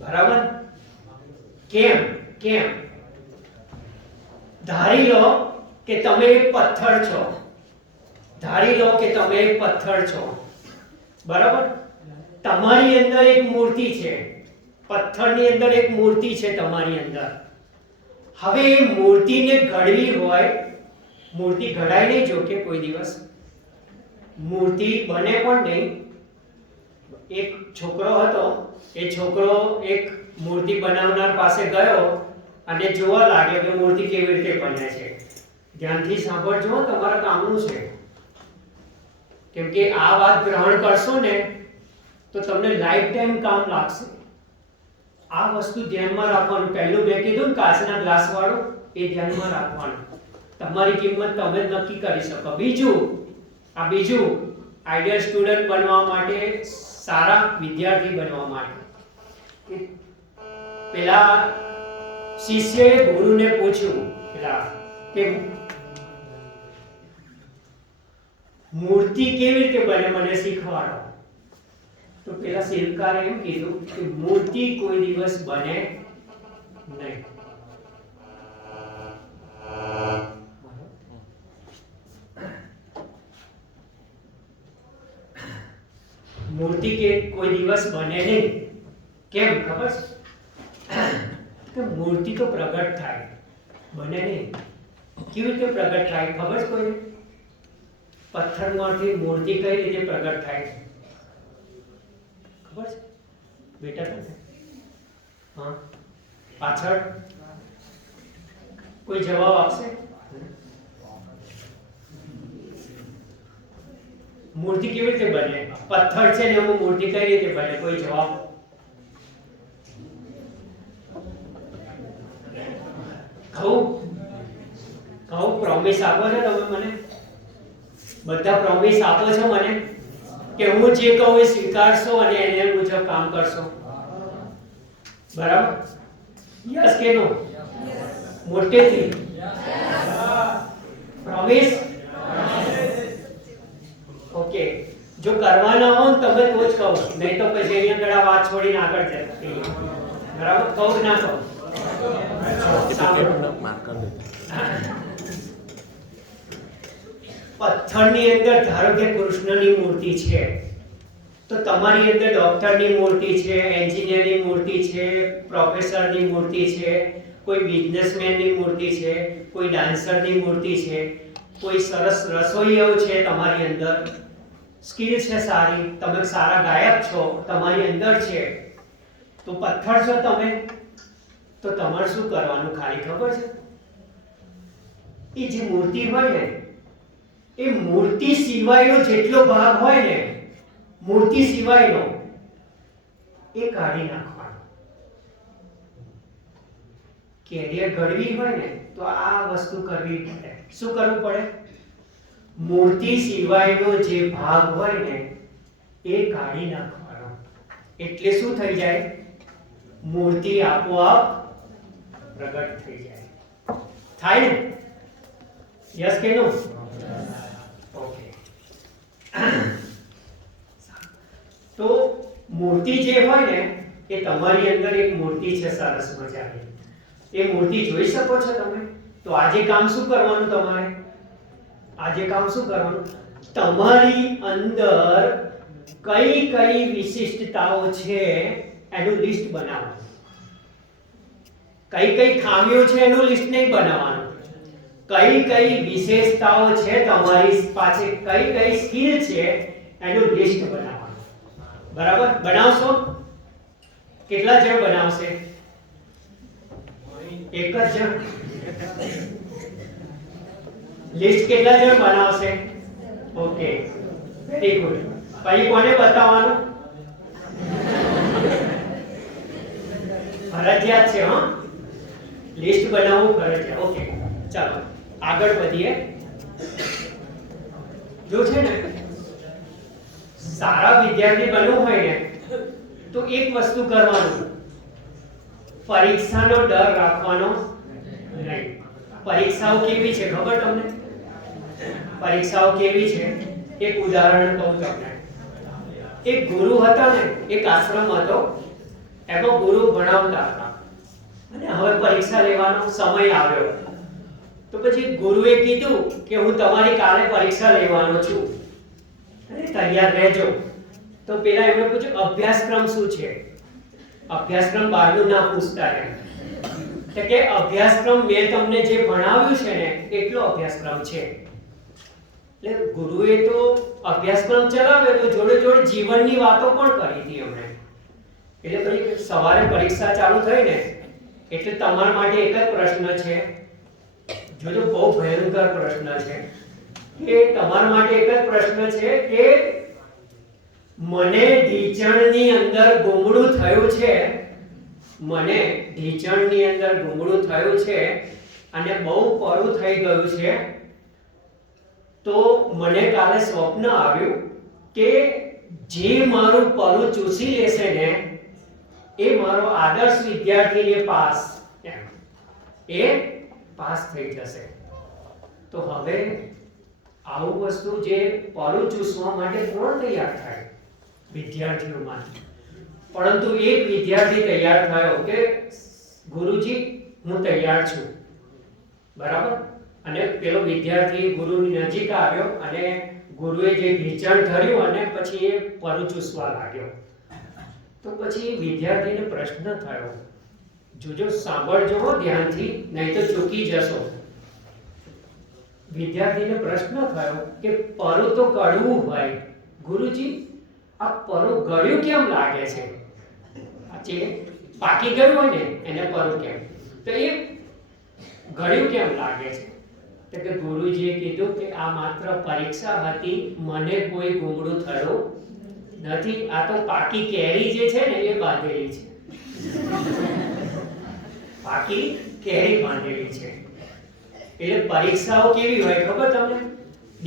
બરાબર? કેમ? ધારી લો કે તમે એક પથ્થર છો. બરાબર? તમારી અંદર એક મૂર્તિ છે. પથ્થરની અંદર એક મૂર્તિ છે તમારી અંદર. હવે એ મૂર્તિને ઘડવી હોય, મૂર્તિ ઘડાય નહીં, જો કે કોઈ દિવસ મૂર્તિ બને પણ નહીં. એક છોકરો હતો, એ છોકરો એક મૂર્તિ બનાવનાર પાસે ગયો અને જોવા લાગ્યો કે મૂર્તિ કેવી રીતે બને છે. ધ્યાનથી સાંભળજો, તમારા કામનું છે. કેમ કે આ વાત ગ્રહણ કરશો ને તો તમને લાઈફ ટાઈમ કામ લાગશે. આ વસ્તુ ધ્યાનમાં રાખવાનું. પહેલું મેં કીધું ને કાચના ગ્લાસ વાળું, એ ધ્યાનમાં રાખવાનું. તમારી કિંમત તમે જ નક્કી કરી શકો. બીજું આઈડિયલ સ્ટુડન્ટ બનવા માટે, સારા વિદ્યાર્થી બનવા માટે, પેલા શિષ્યએ ગુરુને પૂછ્યું કે મૂર્તિ કેવી રીતે બને, મને શીખવાડો. તો પેલા શિલ્પકારે એમ કીધું કે મૂર્તિ કોઈ દિવસ બને નહીં. મૂર્તિ કે કોઈ દિવસ બને નહીં. કેમ ખબર છે? કે મૂર્તિ તો પ્રગટ થાય, બને નહીં. કેવી રીતે પ્રગટ થાય ખબર છે કોઈને? પથ્થરમાંથી મૂર્તિ કઈ રીતે પ્રગટ થાય ખબર છે બેટા તમને? હા, પાછળ કોઈ જવાબ આપશે? મૂર્તિ કેવી રીતે બને? પથ્થર છે ને એમાં મૂર્તિ કઈ રીતે બને? કોઈ જવાબ? કહું પ્રોમિસ આપો છો તમે મને? બધા પ્રોમિસ આપો છો મને કે હું જે કહું એ સ્વીકારશો અને એને મુજબ કામ કરશો? બરાબર? યસ કે નો? મોટેથી પ્રોમિસ? ઓકે. જો કરવાના હો તમે તો જ કહો, નહીં તો પછી અહીંયા ઘણા વાત છોડીને આગળ જતા. બરાબર? કહું ના કહું? પથ્થરની અંદર ધારો કે કૃષ્ણની મૂર્તિ છે, તો તમારી અંદર ડોક્ટરની મૂર્તિ છે, એન્જિનિયરની મૂર્તિ છે, પ્રોફેસરની મૂર્તિ છે, કોઈ બિઝનેસમેનની મૂર્તિ છે, કોઈ ડાન્સરની મૂર્તિ છે, કોઈ સરસ રસોઈયો છે તમારી અંદર, સ્કિલ છે સારી, તમે સારા ગાયક છો તમારી અંદર છે, તો પથ્થર છો તમે. તો તમારે શું કરવાનું ખાલી ખબર છે? એ જે મૂર્તિ હોય ને, એ મૂર્તિ સિવાયનો જેટલો ભાગ હોય ને, મૂર્તિ સિવાયનો, એ કાઢી નાખવાનો. કેરિયર ઘડવી હોય ને તો આ વસ્તુ કરવી પડે. શું કરવું પડે? મૂર્તિ સિવાયનો જે ભાગ હોય ને એ કાઢી નાખવાનો. એટલે શું થઈ જાય? મૂર્તિ આપોઆપ પ્રગટ થઈ જાય. થાય ને? યસ કે નો? ઓકે. તો મૂર્તિ જે હોય ને એ તમારી અંદર એક મૂર્તિ છે સરસ મજાની. એ મૂર્તિ જોઈ શકો છો તમે? તો આજે કામ શું કરવાનું તમારે? આજે કામ શું કરવાનું? તમારી અંદર કઈ કઈ વિશિષ્ટતાઓ છે એનું લિસ્ટ બનાવો. કઈ કઈ ખામીઓ છે એનું લિસ્ટ નહીં બનાવવાનું. કઈ કઈ વિશેષતાઓ છે તમારી પાસે, કઈ કઈ સ્કિલ છે એનું લિસ્ટ બનાવવાનું. બરાબર? બનાવશો? કેટલા જણ બનાવશે? એક જ જણ? લિસ્ટ કેટલા જણ બનાવશે? Okay, very good. પછી કોને બતાવવાનું? ફરજિયાત છે. હા, લિસ્ટ બનાવવું ફરજિયાત. ઓકે, ચાલો આગળ વધીએ. જો છે ને સારા વિદ્યાર્થી બનવું હોય ને તો એક વસ્તુ કરવાનું, પરીક્ષાનો ડર રાખવાનો નહીં. પરીક્ષાઓ કેવી છે ખબર તમને? પરીક્ષાઓ કેવી છે? એક ઉદાહરણ કહું તમને. એક ગુરુ હતા ને, એક આશ્રમ હતો, એમાં ગુરુ ભણાવતા હતા અને હવે પરીક્ષા લેવાનો સમય આવ્યો. તો પછી ગુરુએ કીધું કે હું તમારી કાલે પરીક્ષા લેવાનો છું અને તૈયાર રહેજો. તો પેલા એમણે પૂછ્યું અભ્યાસક્રમ શું છે? અભ્યાસક્રમ બહારનું ના પૂછતા એમ. કે અભ્યાસક્રમ મેં તમને જે ભણાવ્યું છે ને એટલો અભ્યાસક્રમ છે. એટલે ગુરુએ તો અભ્યાસક્રમ ચલાવ્યો તો જોડે જોડે જીવનની વાતો પણ કરી હતી એમણે. એટલે પછી સવારે પરીક્ષા ચાલુ થઈ ને એટલે તમારા માટે એક જ પ્રશ્ન છે. જોજો, બહુ ભયંકર પ્રશ્ન છે. કે તમારા માટે એક જ પ્રશ્ન છે કે મને ઢીંચણની અંદર ગુંગળું થયું છે, મને ઢીંચણની અંદર ગુંગળું થયું છે અને બહુ પરું થઈ ગયું છે. તો મને કાલે સ્વપ્ન આવ્યું કે જે મારું પરું ચૂસી લેશે ને એ મારો આદર્શ વિદ્યાર્થીને પાસ, એ પાસ થઈ જશે. તો હવે આવું વસ્તુ જે પરું ચૂસવા માટે કોણ તૈયાર થાય? વિદ્યાર્થીઓમાંથી. પરંતુ એક વિદ્યાર્થી તૈયાર થયો કે ગુરુજી હું તૈયાર છું. બરાબર? અને પેલો વિદ્યાર્થી ગુરુની નજીક આવ્યો અને ગુરુએ જે ઢીંચણ ધર્યું અને પછી એ પરું ચૂસવા લાગ્યો. તો પછી વિદ્યાર્થીને પ્રશ્ન થયો, જોજો સાંભળજો ધ્યાનથી, નહીં તો ચૂકી જશો. વિદ્યાર્થીને પ્રશ્ન થયો કે પરું તો કડવું હોય, ગુરુજી આ પરું ગળ્યું કેમ લાગે છે? પાકી ગયું હોય ને એને પરું કેમ? તો એ ગળ્યું કેમ લાગે છે? તો કે ગુરુજીએ કીધું કે આ માત્ર પરીક્ષા હતી, મને કોઈ ગુંગળું થયું નથી. આ તો પાકી કેરી જે છે ને એ બાંધેલી છે. પાકી કેરી બાંધેલી છે. એટલે પરીક્ષાઓ કેવી હોય ખબર તમને?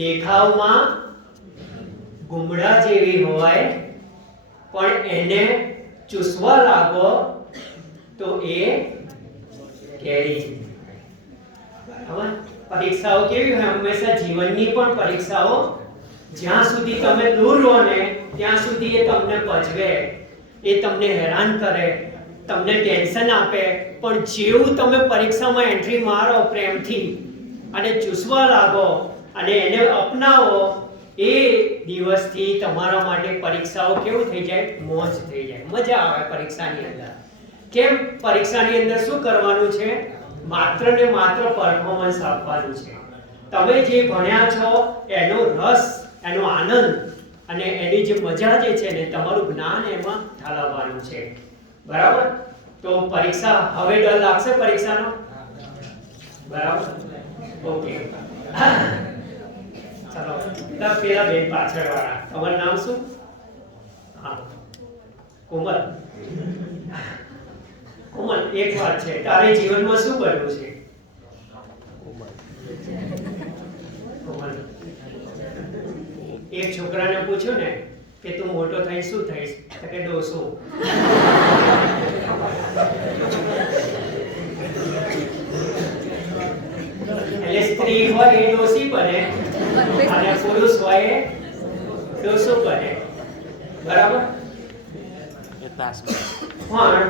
દેખાવમાં ગુમડા જેવી હોય પણ એને ચૂસવા લાગો તો એ કેરી જેવી. હવે પરીક્ષાઓ કેવી હોય? હંમેશા જીવનની પણ પરીક્ષાઓ જ્યાં સુધી તમે દૂર રહો ને ત્યાં સુધી એ તમને પજવે, એ તમને હેરાન કરે, તમને ટેન્શન આપે. પણ જેવું તમે પરીક્ષામાં એન્ટ્રી મારો પ્રેમથી અને ચૂસવા લાગો અને એને અપનાવો, એ દિવસથી તમારા માટે પરીક્ષાઓ કેવું થઈ જાય? મોજ થઈ જાય, મજા આવે પરીક્ષાની અંદર. કેમ? પરીક્ષાની અંદર શું કરવાનું છે? માત્ર ને માત્ર પરફોર્મન્સ આપવાનું છે. તમે જે ભણ્યા છો એનો રસ, એનો આનંદ અને એની જે મજા જે છે ને તમારું જ્ઞાન એમાં ઠાલવવાનું છે. બરાબર? તો પરીક્ષા, હવે ડર લાગશે પરીક્ષાનો? બરાબર? ઓકે, ચલો પેલા બેન પાછળ વાળા, તમારું નામ શું? હા, કોમલ. કોમલ, એક વાત છે, તારે જીવનમાં શું બનવું છે? કોમલ, એક છોકરાને પૂછ્યું ને કે તું મોટો થઈ શું થઈશ? તો કે ડોસો. એટલે સ્ત્રી હોય એ ડોસી બને અને પુરુષ હોય એ ડોસો બને. બરાબર? પણ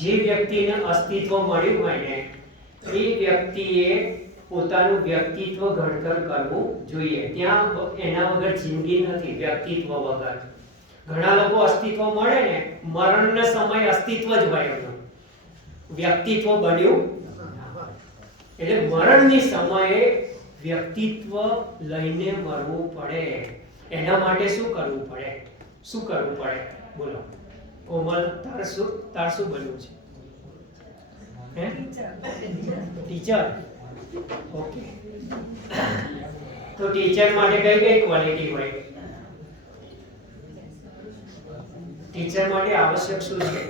જે વ્યક્તિને અસ્તિત્વ મળ્યું હોય ને એ વ્યક્તિએ પોતાનું વ્યક્તિત્વ ઘડતર કરવું જોઈએ. ત્યાં એના વગર જિંદગી નથી, વ્યક્તિત્વ વગર. ઘણા લોકો અસ્તિત્વ મળે ને મરણના સમય અસ્તિત્વ જ હોય એનું, વ્યક્તિત્વ બન્યું. એટલે મરણની સમયે વ્યક્તિત્વ લઈને મરવું પડે. એના માટે શું કરવું પડે? શું કરવું પડે? બોલો કોમલ, તાર શું બનવું છે? હે? ટીચર. ઓકે. તો ટીચર માટે કઈ કઈ ક્વોલિટી હોય? ટીચર માટે આવશ્યક શું છે?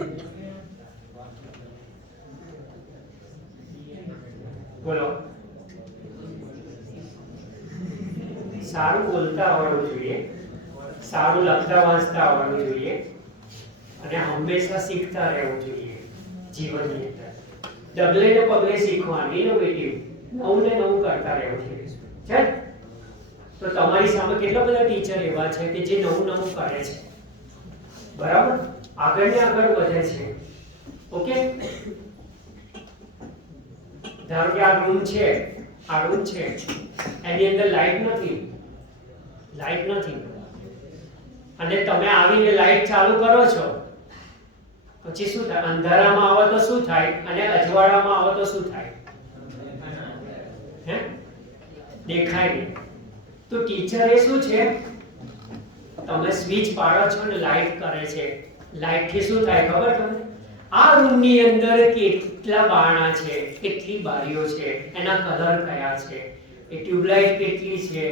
બોલો. સારું બોલતા આવડવું જોઈએ, સારું લખતા વાંચતા આવડવું જોઈએ અને હંમેશા શીખતા રહેવું જોઈએ જીવનની અંદર. ડગલે ને પગલે શીખવાનું, ઇનોવેટિવ, નવું ને નવું કરતા રહેવું જોઈએ. છે? તો તમારી સામે કેટલા બધા ટીચર એવા છે કે જે નવું નવું કરે છે. બરાબર? આગળ ને આગળ વધે છે. ઓકે? ધારો કે આ રૂમ છે, એની અંદર લાઈટ નથી અને તમે આવીને લાઈટ ચાલુ કરો છો, પછી શું થાય? અંધારામાં આવો તો શું થાય અને અજવાળામાં આવો તો શું થાય? હે? દેખાય નહીં. તો ટીચર એ શું છે? તમે સ્વિચ પાડો છો ને લાઈટ કરે છે. લાઈટ થી શું થાય ખબર તમને? આ રૂમની અંદર કેટલા બારણા છે, કેટલી બારીઓ છે, એના કલર કયા છે, એ ટ્યુબલાઇટ કેટલી છે,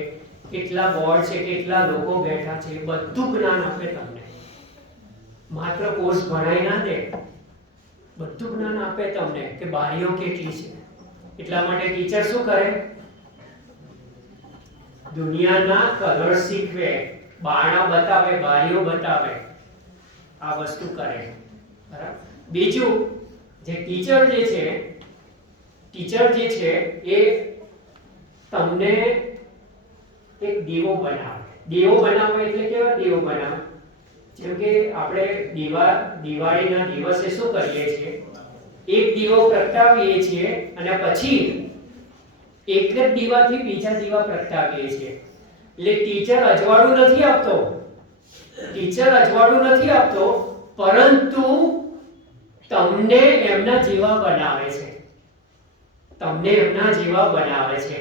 કેટલા બોર્ડ છે, કેટલા લોકો બેઠા છે, બધું જ્ઞાન આપે તમને. માત્ર કોર્સ ભણાઈ ના દે, બધું જ્ઞાન આપે તમને કે બારીઓ કેટલી છે. એટલા માટે ટીચર શું કરે? દુનિયાના કલર શીખવે, બારણા બતાવે, બારીઓ બતાવે, આ વસ્તુ કરે. બરાબર? બીજું, જે ટીચર જે છે એ તમને એક દીવો બનાવે. દીવો બનાવે એટલે કેવા દીવો બનાવે? જેમ કે આપણે દિવાળીના દિવસે શું કરીએ છીએ? એક દીવો પ્રગટાવીએ છીએ અને પછી એક જ દીવાથી બીજા દીવા પ્રગટાવીએ છીએ. એટલે ટીચર અજવાળું નથી આપતો, પરંતુ તમને એમના જેવા બનાવે છે.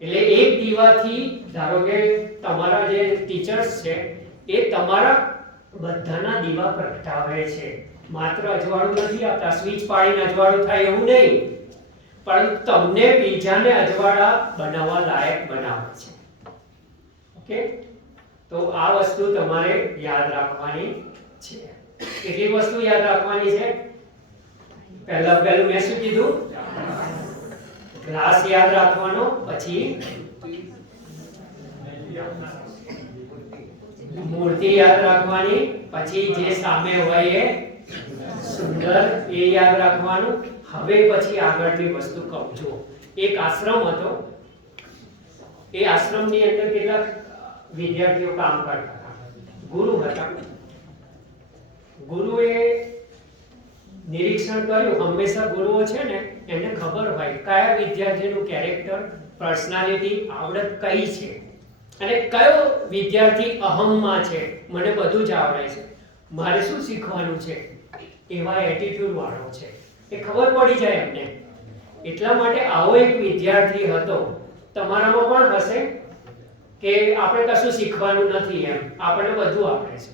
એટલે એક દીવાથી, ધારો કે તમારા જે ટીચર્સ છે એ તમારા બધાના દીવા પ્રગટાવે છે. માત્ર અજવાળું નથી આપતા, સ્વિચ પાડીને અજવાળું થાય એવું નહીં, પણ તમને બીજાને અજવાળા બનાવવા લાયક બનાવે છે. ઓકે? તો આ વસ્તુ તમારે યાદ રાખવાની છે. કેટલી વસ્તુ યાદ રાખવાની છે? પહેલું મેં શું કીધું? ગ્લાસ યાદ રાખવાનો, પછી મૂર્તિ યાદ રાખવાની, પછી જે સામે હોય એ સુંદર એ યાદ રાખવાનું. હવે પછી આગળની વસ્તુ કહું છું. એક આશ્રમ હતો, એ આશ્રમની અંદર કેટલાક વિદ્યાર્થીઓ કામ કરતા હતા. ગુરુ હતા. ગુરુએ નિરીક્ષણ કર્યું, હંમેશા ગુરુઓ છે ને એમને ખબર હોય કયા વિદ્યાર્થીનું કેરેક્ટર, પર્સનાલિટી, આવડત કઈ છે અને કયો વિદ્યાર્થી અહમમાં છે, મને બધું જ આવડે છે, મારે શું શીખવાનું છે, એવા એટીટ્યુડ વાળો છે, એ ખબર પડી જાય એમને. એટલા માટે આવો એક વિદ્યાર્થી હતો. તમારામાં પણ હશે કે આપણે કશું શીખવાનું નથી, એમ આપણે બધું આવડે છે.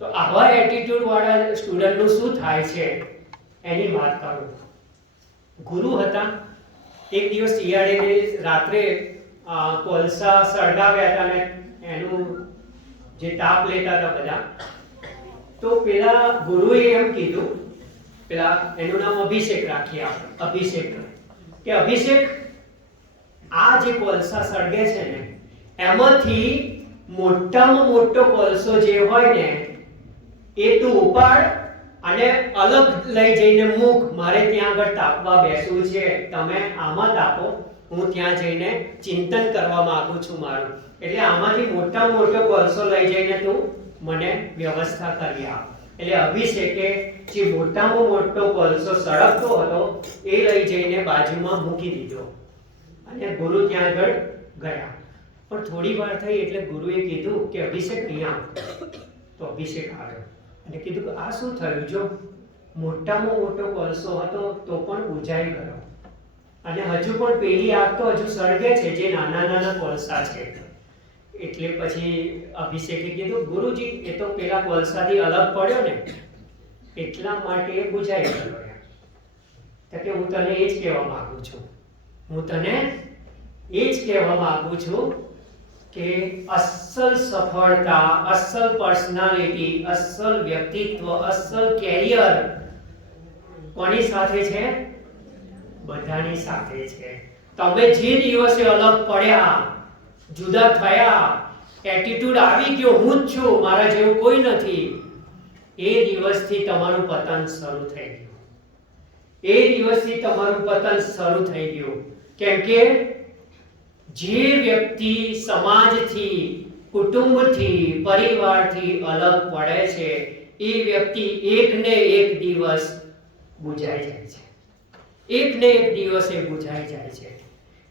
તો આવા એટીટ્યુડ વાળા સ્ટુડન્ટનું શું થાય છે એની વાત કરું. ગુરુ હતા. એક દિવસ શિયાળે રાત્રે કોલસા સળગાવ્યા હતા ને એનું જે તાપ લેતા હતા બધા, તો પેલા ગુરુએ એમ કીધું, એનું નામ અભિષેક રાખીએ આપણે, અભિષેક, કે અભિષેક, આ જે કોલસા સળગે છે ને એમાંથી મોટામાં મોટો કોલસો જે હોય ને એ તું ઉપાડ અને અલગ લઈ જઈને મૂક. મારે ત્યાં આગળ તાપવા બેસવું છે, તમે આમાં તાપો, હું ત્યાં જઈને ચિંતન કરવા માંગુ છું મારું. એટલે આમાંથી મોટામાં મોટો કોલસો લઈ જઈને તું મને વ્યવસ્થા કરી આપ. એટલે અભિષેકે જે મોટામાં મોટો કોલસો સળગતો હતો એ લઈ જઈને બાજુમાં મૂકી દીધો અને ગુરુ ત્યાં આગળ ગયા. પણ થોડી વાર થઈ એટલે ગુરુએ કીધું કે અભિષેક અહીંયા આવ. તો અભિષેક આવ્યો અને કીધું કે આ શું થયું? જો મોટામાં મોટો કોલસો હતો તો પણ બુઝાઈ ગયો અને હજુ પણ પેલી આગ તો હજુ સળગે છે જે નાના નાના કોલસા છે. એટલે પછી અભિષેકે કીધું ગુરુજી એ તો પેલા કોલસાથી અલગ પડ્યો ને એટલા માટે એ બુઝાઈ ગયો. તો કે હું તને એ જ કહેવા માંગુ છું, હું તને એ જ કહેવા માંગુ છું કે અસલ સફળતા, અસલ પર્સનાલિટી, અસલ વ્યક્તિત્વ, અસલ કેરિયર કોની સાથે છે? બધાની સાથે છે. તમે જે દિવસે અલગ પડ્યા, જુદા થયા, એટીટ્યુડ આવી ગયો હું જ છું, મારા જેવું કોઈ નથી, એ દિવસથી તમારું પતન શરૂ થઈ ગયું. એ દિવસથી તમારું પતન શરૂ થઈ ગયું. કેમ કે જે વ્યક્તિ સમાજથી, કુટુંબથી, પરિવારથી અલગ પડે છે એ વ્યક્તિ એક ને એક દિવસ બુઝાઈ જાય છે. એક ને એક દિવસે બુઝાઈ જાય છે.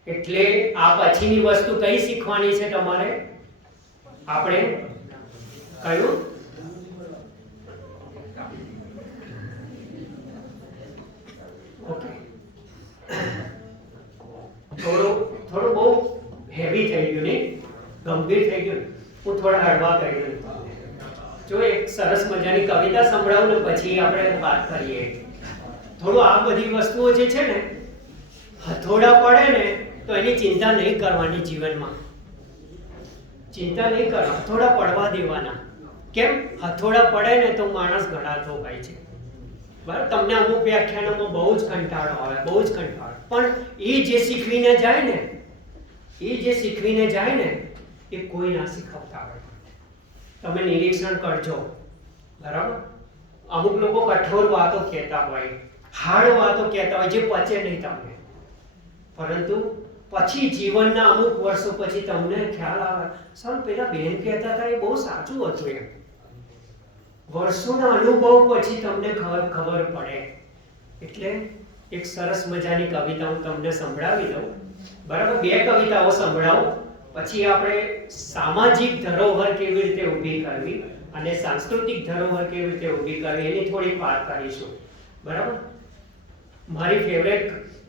એટલે આ પછીની વસ્તુ કઈ શીખવાની છે તમારે? આપણે કયું? ઓકે, થોડું બહુ હેવી થઈ ગયું નહીં, ગંભીર થઈ ગયું. હું થોડા હળવા કરી દઉં. જો એક સરસ મજાની કવિતા સંભળાવું ને પછી આપણે વાત કરીએ. થોડું આ બધી વસ્તુઓ જે છે ને, હથોડા પડે ને તો એની ચિંતા નહીં કરવાની જીવનમાં. ચિંતા નહીં કરો, હથોડા પડવા દેવાના. કેમ? હથોડા પડે ને તો માણસ ગળાતો હોય છે. બરાબર? તમને અમુક વ્યાખ્યાનોમાં બહુ જ કંટાળો આવે, બહુ જ કંટાળો. પણ એ જે શીખવીને જાય ને, એ જે શીખવીને જાય ને એ કોઈ ના શીખવતા હોય. તમે નિરીક્ષણ કરજો. બરાબર? અમુક લોકો કઠોર વાતો કહેતા હોય, હાર્ડ વાતો કહેતા હોય જે પચે નહીં તમને. પરંતુ પછી જીવનના અમુક વર્ષો પછી તમને ખ્યાલ આવે, સર પેલા બેન કહેતા હતા એ બહુ સાચું હતું. એમ વર્ષોના અનુભવ પછી તમને ખબર પડે. એટલે એક સરસ મજાની કવિતા હું તમને સંભળાવી દઉં. બરાબર? બે કવિતાઓ સંભળાવું, પછી આપણે સામાજિક ધરોહર કેવી રીતે ઊભી કરવી અને સાંસ્કૃતિક ધરોહર કેવી રીતે ઊભી કરવી એની થોડીક વાત કરીશું. બરાબર? મારી ફેવરેટ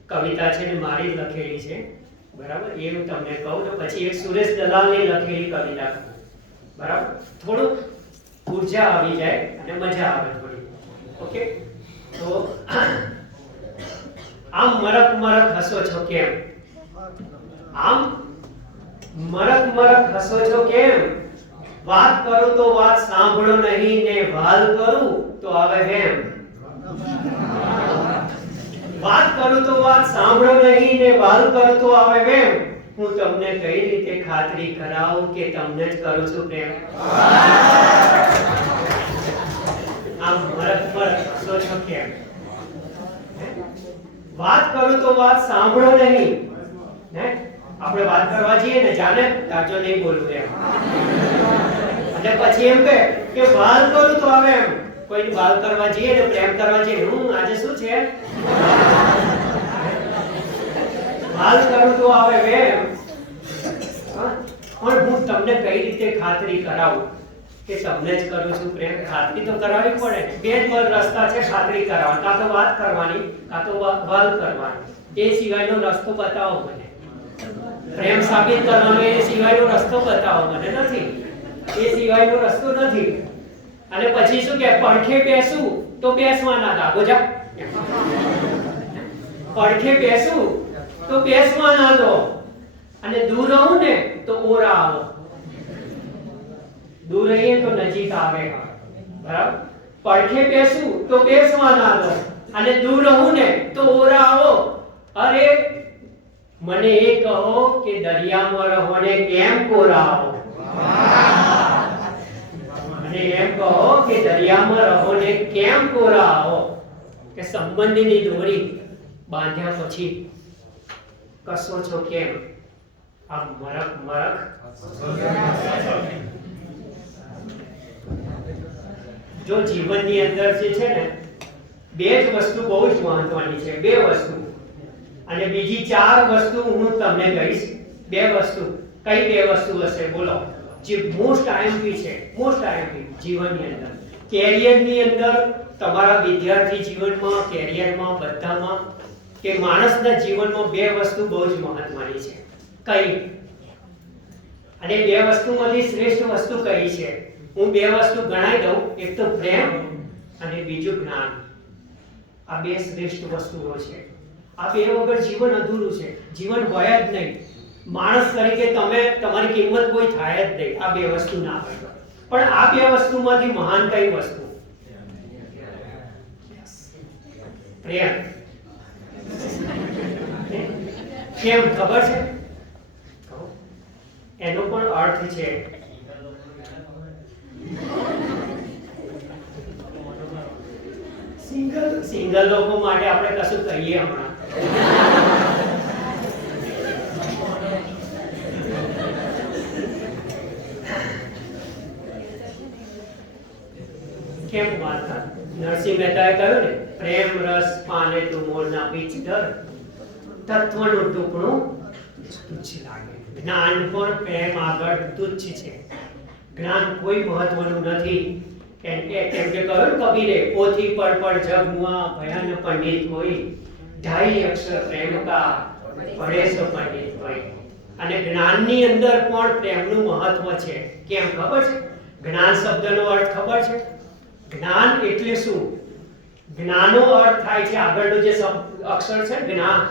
કવિતા છે ને મારી લખેલી છે. બરાબર? એ હું તમને કહું ને પછી એક સુરેશ દલાલની લખેલી કવિતા કહું. બરાબર? થોડું ઉર્જા આવી જાય અને મજા આવે થોડી. ઓકે? તો આમ મરક મરક હસો છો કેમ? આમ મરક મરક હસો છો કેમ? વાત કરું તો વાત સાંભળો નહીં ને વાલ કરું તો આવે હેમ. વાત કરું તો વાત સાંભળો નહીં ને વાલ કરું તો આવે વેમ. હું તમને કઈ રીતે ખાતરી કરાવું કે તમને જ કરું છું પ્રેમ? આમ મરક મરક હસો છો કેમ? વાત કરું તો વાત સાંભળો નહીં. હે? આપણે વાત કરવા જઈએ ને જાને તાજો નહીં બોલવું એમ. અને પછી એમ કે વાલ કરું તો આવે એમ. કોઈ વાલ કરવા જઈએ ને પ્રેમ કરવા જઈએ, હું આજે શું છે વાલ કરું તો આવે એમ. પણ હું તમને કઈ રીતે ખાતરી કરાવું કે તમને જ કરું છું પ્રેમ? ખાતરી તો કરાવવી પડે. બે જ રસ્તા છે ખાતરી કરાવવાની, કાં તો વાત કરવાની કાં તો વાલ કરવાની. એ સિવાયનો રસ્તો બતાવો મને. પ્રેમ સાબિત કરવાનો એ સિવાયનો રસ્તો બતાવો મને. નથી, એ સિવાયનો રસ્તો નથી. અને પછી શું કે પડખે બેસું તો બેસવાના દાગો જા. પડખે બેસું તો બેસવાના દો અને દૂર રહું ને તો ઓરા આવો. દૂર રહીએ તો નજીક આવે. બરાબર? પડખે બેસું તો બેસવાના દો અને દૂર રહું ને તો ઓરા આવો. અરે મને એ કહો કે દરિયામાં રહો ને કેમ કોરા આવો? અને એમ કહો કે દરિયામાં રહો ને કેમ કોરા આવો, કે સંબંધની દોરી બાંધ્યા પછી કસો છો કેમ આ મરક મરક. જો જીવનની અંદર જે છે ને બે જ વસ્તુ બહુ જ મહત્વની છે, બે વસ્તુ, અને બીજી ચાર વસ્તુ હું તમને કહીશ. બે વસ્તુ કઈ બે વસ્તુ હશે બોલો, જે મોસ્ટ આઈએમપી છે, મોસ્ટ આઈએમપી જીવનની અંદર, કેરિયરની અંદર, તમારા વિદ્યાર્થી જીવનમાં, કેરિયરમાં, બધામાં, કે માણસના જીવનમાં બે વસ્તુ બહુ જ મહત્વની છે. કઈ? અને બે વસ્તુમાંથી શ્રેષ્ઠ વસ્તુ કઈ છે? હું બે વસ્તુ ગણાઈ દઉં, એક તો પ્રેમ અને બીજું જ્ઞાન. આ બે શ્રેષ્ઠ વસ્તુઓ છે. આ બે વગર જીવન અધૂરું છે, જીવન હોય જ નહીં. માણસ તરીકે તમે તમારી કિંમત કોઈ થાય જ નહીં આ બે વસ્તુ ના હોય તો. પણ આ બે વસ્તુમાંથી મહાન કઈ વસ્તુ? પ્રેમ. કેમ ખબર છે? એનો પણ અર્થ છે સિંગલ લોકો માટે આપણે કશું કહીએ હમણાં. કેમ વાર્તા? નરસિંહ મહેતાએ કહ્યું ને, પ્રેમ રસ પાને તું મોરના બીચ દર, તત્વનું ટુકડું તુચ્છ લાગે. જ્ઞાન પણ પ્રેમ આગળ તુચ્છ છે. જ્ઞાન કોઈ મહત્વનું નથી. કેમ કે કહ્યું કબીરે, પોથી પર જગમુઆ ભયાન પંડિત કોઈ, ઢાઈ અક્ષર પ્રેમ કા પડે સો પંડિત કોઈ. અને જ્ઞાનની અંદર પણ પ્રેમનું મહત્વ છે. કેમ ખબર છે? જ્ઞાન શબ્દનો અર્થ ખબર છે? જ્ઞાન એટલે શું? જ્ઞાનનો અર્થ થાય છે, આગળનો જે અક્ષર છે જ્ઞાન,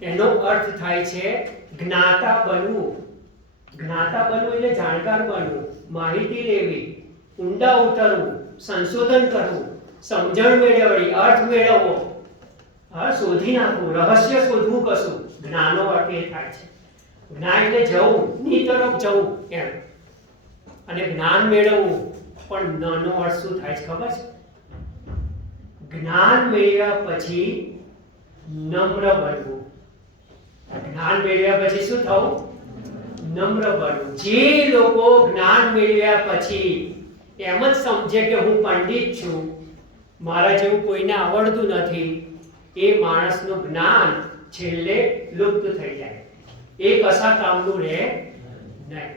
એનો અર્થ થાય છે જ્ઞાતા બનવું. જ્ઞાતા બનવું એટલે જાણકાર બનવું, માહિતી લેવી, ઊંડા ઉતરવું, સંશોધન કરવું, સમજણ મેળવવી, અર્થ મેળવવો, શોધી નાખવું, રહસ્ય શોધવું, કશું. જ્ઞાનનો અર્થ એ થાય છે. જ્ઞાન એટલે જવું, ની તરફ જવું એમ. અને જ્ઞાન મેળવવું, પણ નાનો અર્થ શું થાય છે ખબર છે? જ્ઞાન મેળવ્યા પછી નમ્ર બનવું. જ્ઞાન મેળવ્યા પછી શું થવું? નમ્ર બનવું. જે લોકો જ્ઞાન મેળવ્યા પછી એમ જ સમજે કે હું પંડિત છું, મારા જેવું કોઈને આવડતું નથી, એ માણસનું જ્ઞાન છેલ્લે લુપ્ત થઈ જાય, એ કશા કામનું રહે નહીં.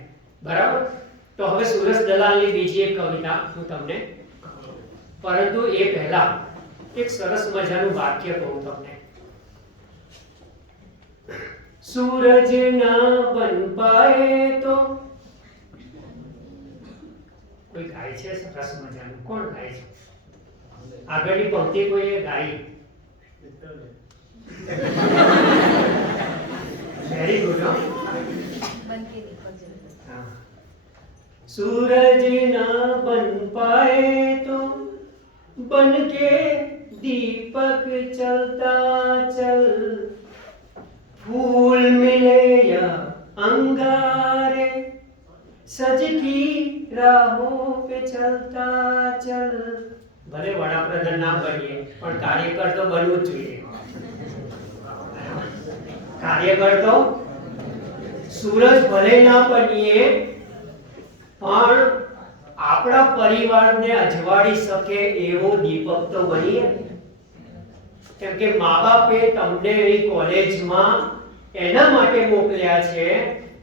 બરાબર? તો હવે સુરેશ દલાલની બીજી એક કવિતા હું તમને કહું, પરંતુ એ પહેલા એક સરસ મજાનું વાક્ય કહું તમને. सूरज ना बन पाए तो, કોઈ ગાય છે સરસ મજાનું? કોણ ગાય છે? આગળની પંક્તિ કોઈએ ગાઈ? Very good. सूरज ना बन पाए तो बन के दीपक चलता चल, फूल मिले या अंगारे सजकी राहों पे चलता चल. भले वडाप्रधान ना बनिए પણ કાર્યકર તો બનવું જ જોઈએ. કાર્યકર તો સૂરજ ભલે ના બનીએ પણ આપણા પરિવારને અજવાળી શકે એવો દીપક તો બનીએ. કેમ કે મા બાપે તમને એ કોલેજમાં એના માટે મોકલ્યા છે,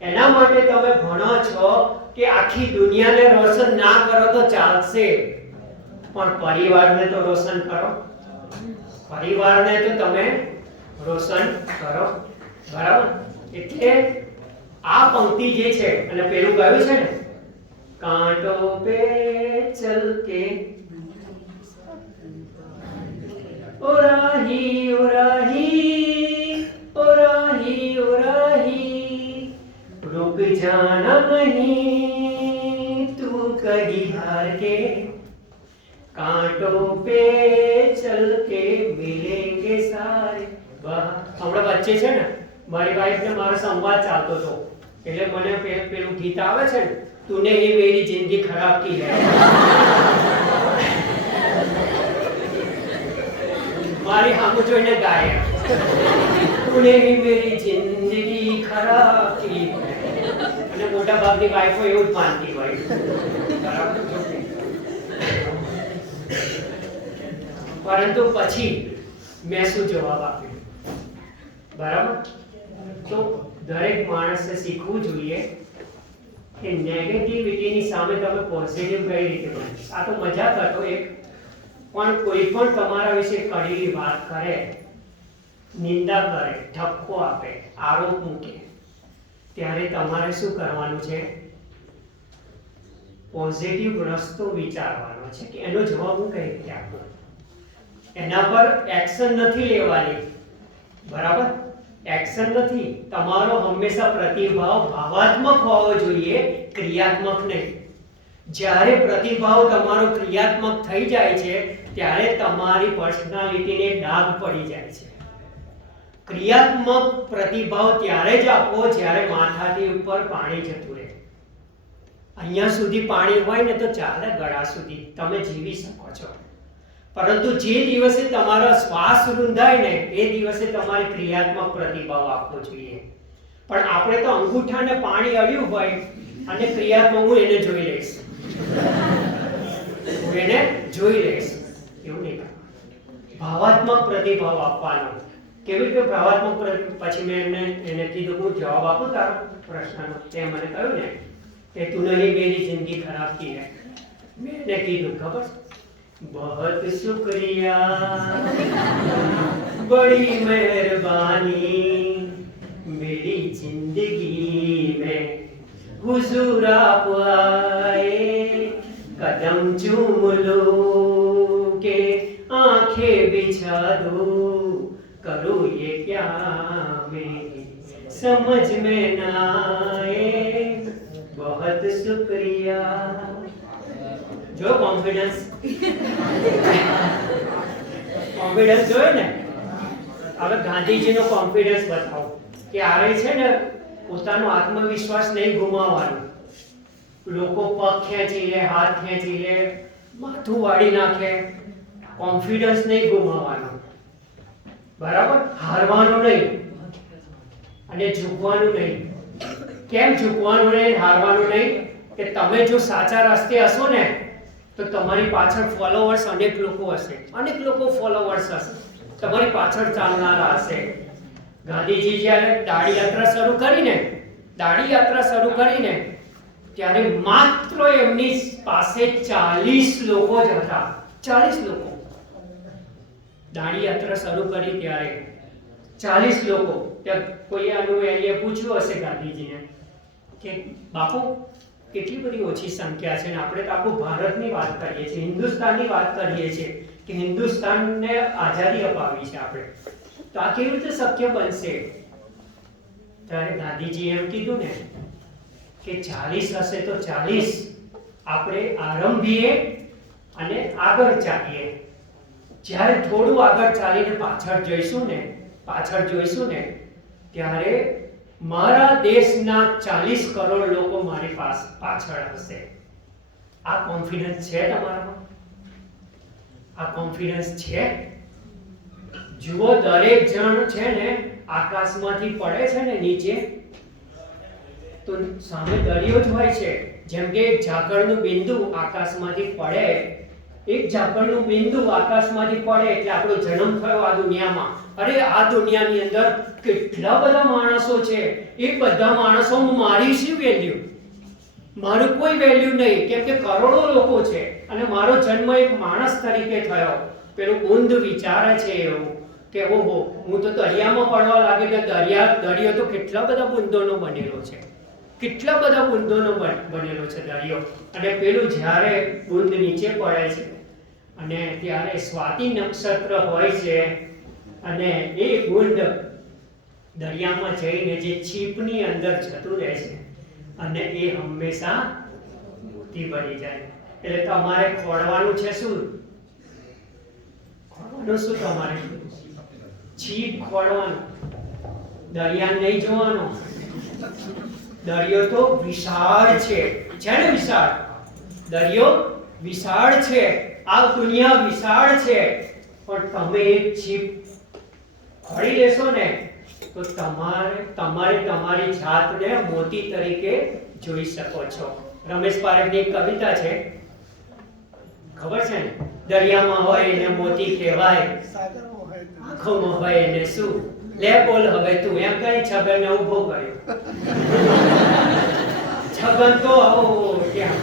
એના માટે તમે ભણો છો કે આખી દુનિયાને રોશન ના કરો તો ચાલશે, પણ પરિવારને તો રોશન કરો. પરિવારને તો તમે રોશન કરો. બરાબર? એટલે આ પંક્તિ જે છે, અને પેલું કહ્યું છે ને, કાંટો પે ચલ કે ओ राही ओ राही ओ राही ओ राही रुक जाना नहीं तू कहीं हार के कांटों पे चल के मिलेंगे सारे. હમણાં વચ્ચે છે ને મારી વાઈફ ને મારો સંવાદ ચાલતો હતો, એટલે મને પેલું ગીત આવે છે ને, तूने ही मेरी जिंदगी खराब की है। मारी हामु जोઈને ગાય, तूने ही मेरी जिंदगी खराब की है। અને મોટા ભાગની વાઈફો એવું જ માનતી હોય, બરાબર? પરંતુ પછી મેં શું જવાબ આપ્યો, બરાબર? તો દરેક માણસે શીખવું જોઈએ કે નેગેટિવિટીની સામે તમે પોઝિટિવ કઈ રીતે બનો. આ તો મજાક હતો એક, પણ કોઈ પણ તમારા વિશે કડવી વાત કરે, નિંદા કરે, ઠપકો આપે, આરોપ મૂકે, ત્યારે તમારે શું કરવાનું છે? પોઝિટિવ રસ્તો વિચારવાનો છે કે એનો જવાબ હું કઈ રીતે આપું. એના પર એક્શન નથી લેવાની, બરાબર? એક્શન નથી. તમારો હંમેશા પ્રતિભાવ ભાવાત્મક હોવો જોઈએ, ક્રિયાત્મક નહીં. જ્યારે પ્રતિભાવ તમારો ક્રિયાત્મક થઈ જાય છે ત્યારે તમારી પર્સનાલિટીને ડાઘ પડી જાય છે. ક્રિયાત્મક પ્રતિભાવ ત્યારે જ આપો જ્યારે માથાથી ઉપર પાણી જતું રહે. અહીંયા સુધી પાણી હોય ને તો ચાલે, ગળા સુધી તમે જીવી શકો છો. પરંતુ જે દિવસે તમારો શ્વાસ રૂંધાય ને એ દિવસે તમારે ક્રિયાત્મક પ્રતિભાવ આપવો જોઈએ. પણ આપણે તો અંગૂઠાને પાણી અડ્યું હોય અને ક્રિયાત્મક હું એને જોઈ લઈશ, હું એને જોઈ લઈશ, એવું નહીં કરવાનું. ભાવાત્મક પ્રતિભાવ આપવાનો. કેવી રીતે ભાવાત્મક પછી મેં એને કીધું હું જવાબ આપું તારો પ્રશ્નનો. તે મને કહ્યું ને કે તું નહીં મેરી જિંદગી ખરાબ કી હે. મેં એને કીધું ખબર, बहुत शुक्रिया बड़ी मेहरबानी मेरी जिंदगी में हुजूर आप आए कदम चूम लो के आंखें बिछा दो करूँ ये क्या मैं समझ में ना आए बहुत शुक्रिया. जो કોન્ફિડન્સ જોયો ને. હવે ગાંધીજીનો કોન્ફિડન્સ બતાવો કે આરે છે ને પોતાનો આત્મવિશ્વાસ નહીં ગુમાવવાનો. લોકો પગ ખેંચી લે, હાથ ખેંચી લે, માથું વાળી નાખે, કોન્ફિડન્સ નહીં ગુમાવવાનો, બરાબર? હારવાનું નહીં અને ઝૂકવાનું નહીં. કેમ ઝૂકવાનું નહીં, હારવાનું નહીં? કે તમે જો સાચા રસ્તે હશો ને તો તમારી પાછળ ફોલોવર્સ અનેક લોકો હશે, અનેક લોકો ફોલોવર્સ હશે, તમારી પાછળ ચાલનારા હશે. ગાંધીજી જ્યારે દાંડી યાત્રા શરૂ કરીને ત્યારે માત્ર એમની પાસે 40 લોકો જ હતા. 40 લોકો. દાંડી યાત્રા શરૂ કરી ત્યારે 40 લોકો. કોઈ આનું પૂછ્યું હશે ગાંધીજીને કે બાપુ કેટલી બધી ઓછી સંખ્યા છે ને આપણે તો આખું ભારતની વાત કરીએ છીએ, હિન્દુસ્તાનની વાત કરીએ છીએ કે હિન્દુસ્તાનને આઝાદી અપાવી છે આપણે, તો આ કેવી રીતે શક્ય બનશે? ત્યારે ગાંધીજી એમ કીધું ને કે 40 હશે તો 40 આપણે આરંભીએ અને આગળ ચાલીએ. જ્યારે થોડું આગળ ચાલીને પાછળ જોઈશું ને ત્યારે મારા દેશના 40 કરોડ લોકો મારી પાછળ હશે. આ કોન્ફિડન્સ છે તમારામાં? આ કોન્ફિડન્સ છે? જુઓ, દરેક જણ છે ને આકાશમાંથી પડે છે ને નીચે તો સામે દરિયો જ હોય છે. જેમ કે એક ઝાકળનું બિંદુ આકાશમાંથી પડે, એટલે આપણો જન્મ થયો આ દુનિયામાં. અરે આ દુનિયાની અંદર કેટલા બધા માણસો છે, એ બધા માણસોમાં મારી શું વેલ્યુ? મારું કોઈ વેલ્યુ નહીં, કેમ કે કરોડો લોકો છે અને મારો જન્મ એક માણસ તરીકે થયો. પેલું ઊંધ વિચારે છે એવું કે ઓહો હું તો દરિયામાં પડવા લાગે તો દરિયો તો કેટલા બધા બુંદોનો બનેલો છે, કેટલા બધા બુંદોનો બનેલો છે દરિયો. અને પેલું જ્યારે બુંદ નીચે પડે છે અને ત્યારે સ્વાતિ નક્ષત્ર હોય છે અને એ બુંદ દરિયામાં જઈને જે છીપની અંદર જતું રહે છે અને એ હંમેશા મોતી બની જાય. એટલે તમારે ખોડવાનું છે શું? તમારે છીપ ખોડવાનું, દરિયા નહીં જોવાનો, દરિયો તો વિશાળ છે ને વિશાળ? દરિયો વિશાળ છે, આ દુનિયા વિશાળ છે, પણ તમે એક જીભ ખોડી લેશો ને તો તમારે તમારી જાતને મોતી તરીકે જોઈ શકો છો. રમેશ પારેખની એક કવિતા છે, ખબર છે ને? દરિયામાં હોય એને મોતી કહેવાય, આંખોમાં હોય એને શું? લે બોલ હવે તું, એમ કઈ છગનને ઊભો કર્યો. છગન તો ત્યાં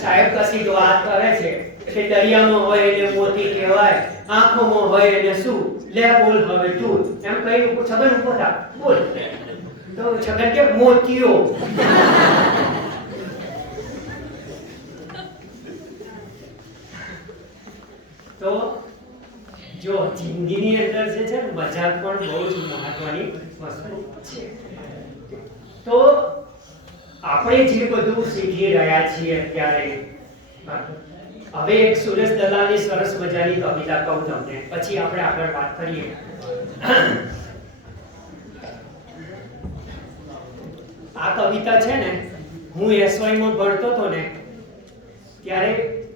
સાહેબ કશી વાત કરે છે કે દરિયામાં હોય એને મોતી કહેવાય, આંખોમાં હોય એને શું? લે બોલ હવે તું, એમ કઈ છગન ઊભો થા, બોલ. તો છગન કે મોતીઓ. તો જો જિંદગીની અંદર જે છે ને મજાક પણ બહુ જ મહત્વની વસ્તુ છે. તો આપણે જે બધું શીખી રહ્યા છીએ અત્યારે, હવે એક સુરેશ દલાલની સરસ મજાની કવિતા કહું તમને, પછી આપણે આગળ વાત કરીએ. આ કવિતા છે ને, હું એસવાય માં ભણતો હતો ને ત્યારે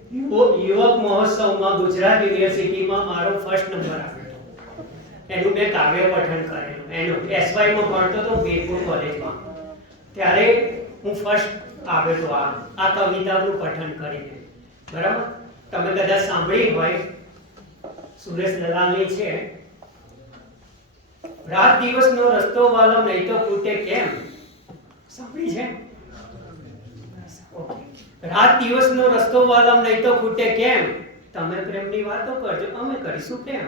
યુવક મહોત્સવમાં ગુજરાત યુનિવર્સિટીમાં મારો ફર્સ્ટ નંબર આવ્યો હતો. એનું મેં કાવ્ય પઠન કરેલું. એનું એસવાય માં ભણતો હતો વીરપુર કોલેજમાં, ત્યારે હું ફર્સ્ટ આવ્યો હતો આ કવિતાનું પઠન કરીને. બરાબર? તમે કદાચ સાંભળી હોય, સુરેશ દલાલની છે, રાત દિવસનો રસ્તો વાલમ નહીં તો ખૂટે કેમ. સાંભળી છે? રાત દિવસનો રસ્તો વાલમ નહીં તો ખૂટે કેમ, તમે પ્રેમની વાતો કરજો અમે કરીશું પ્રેમ.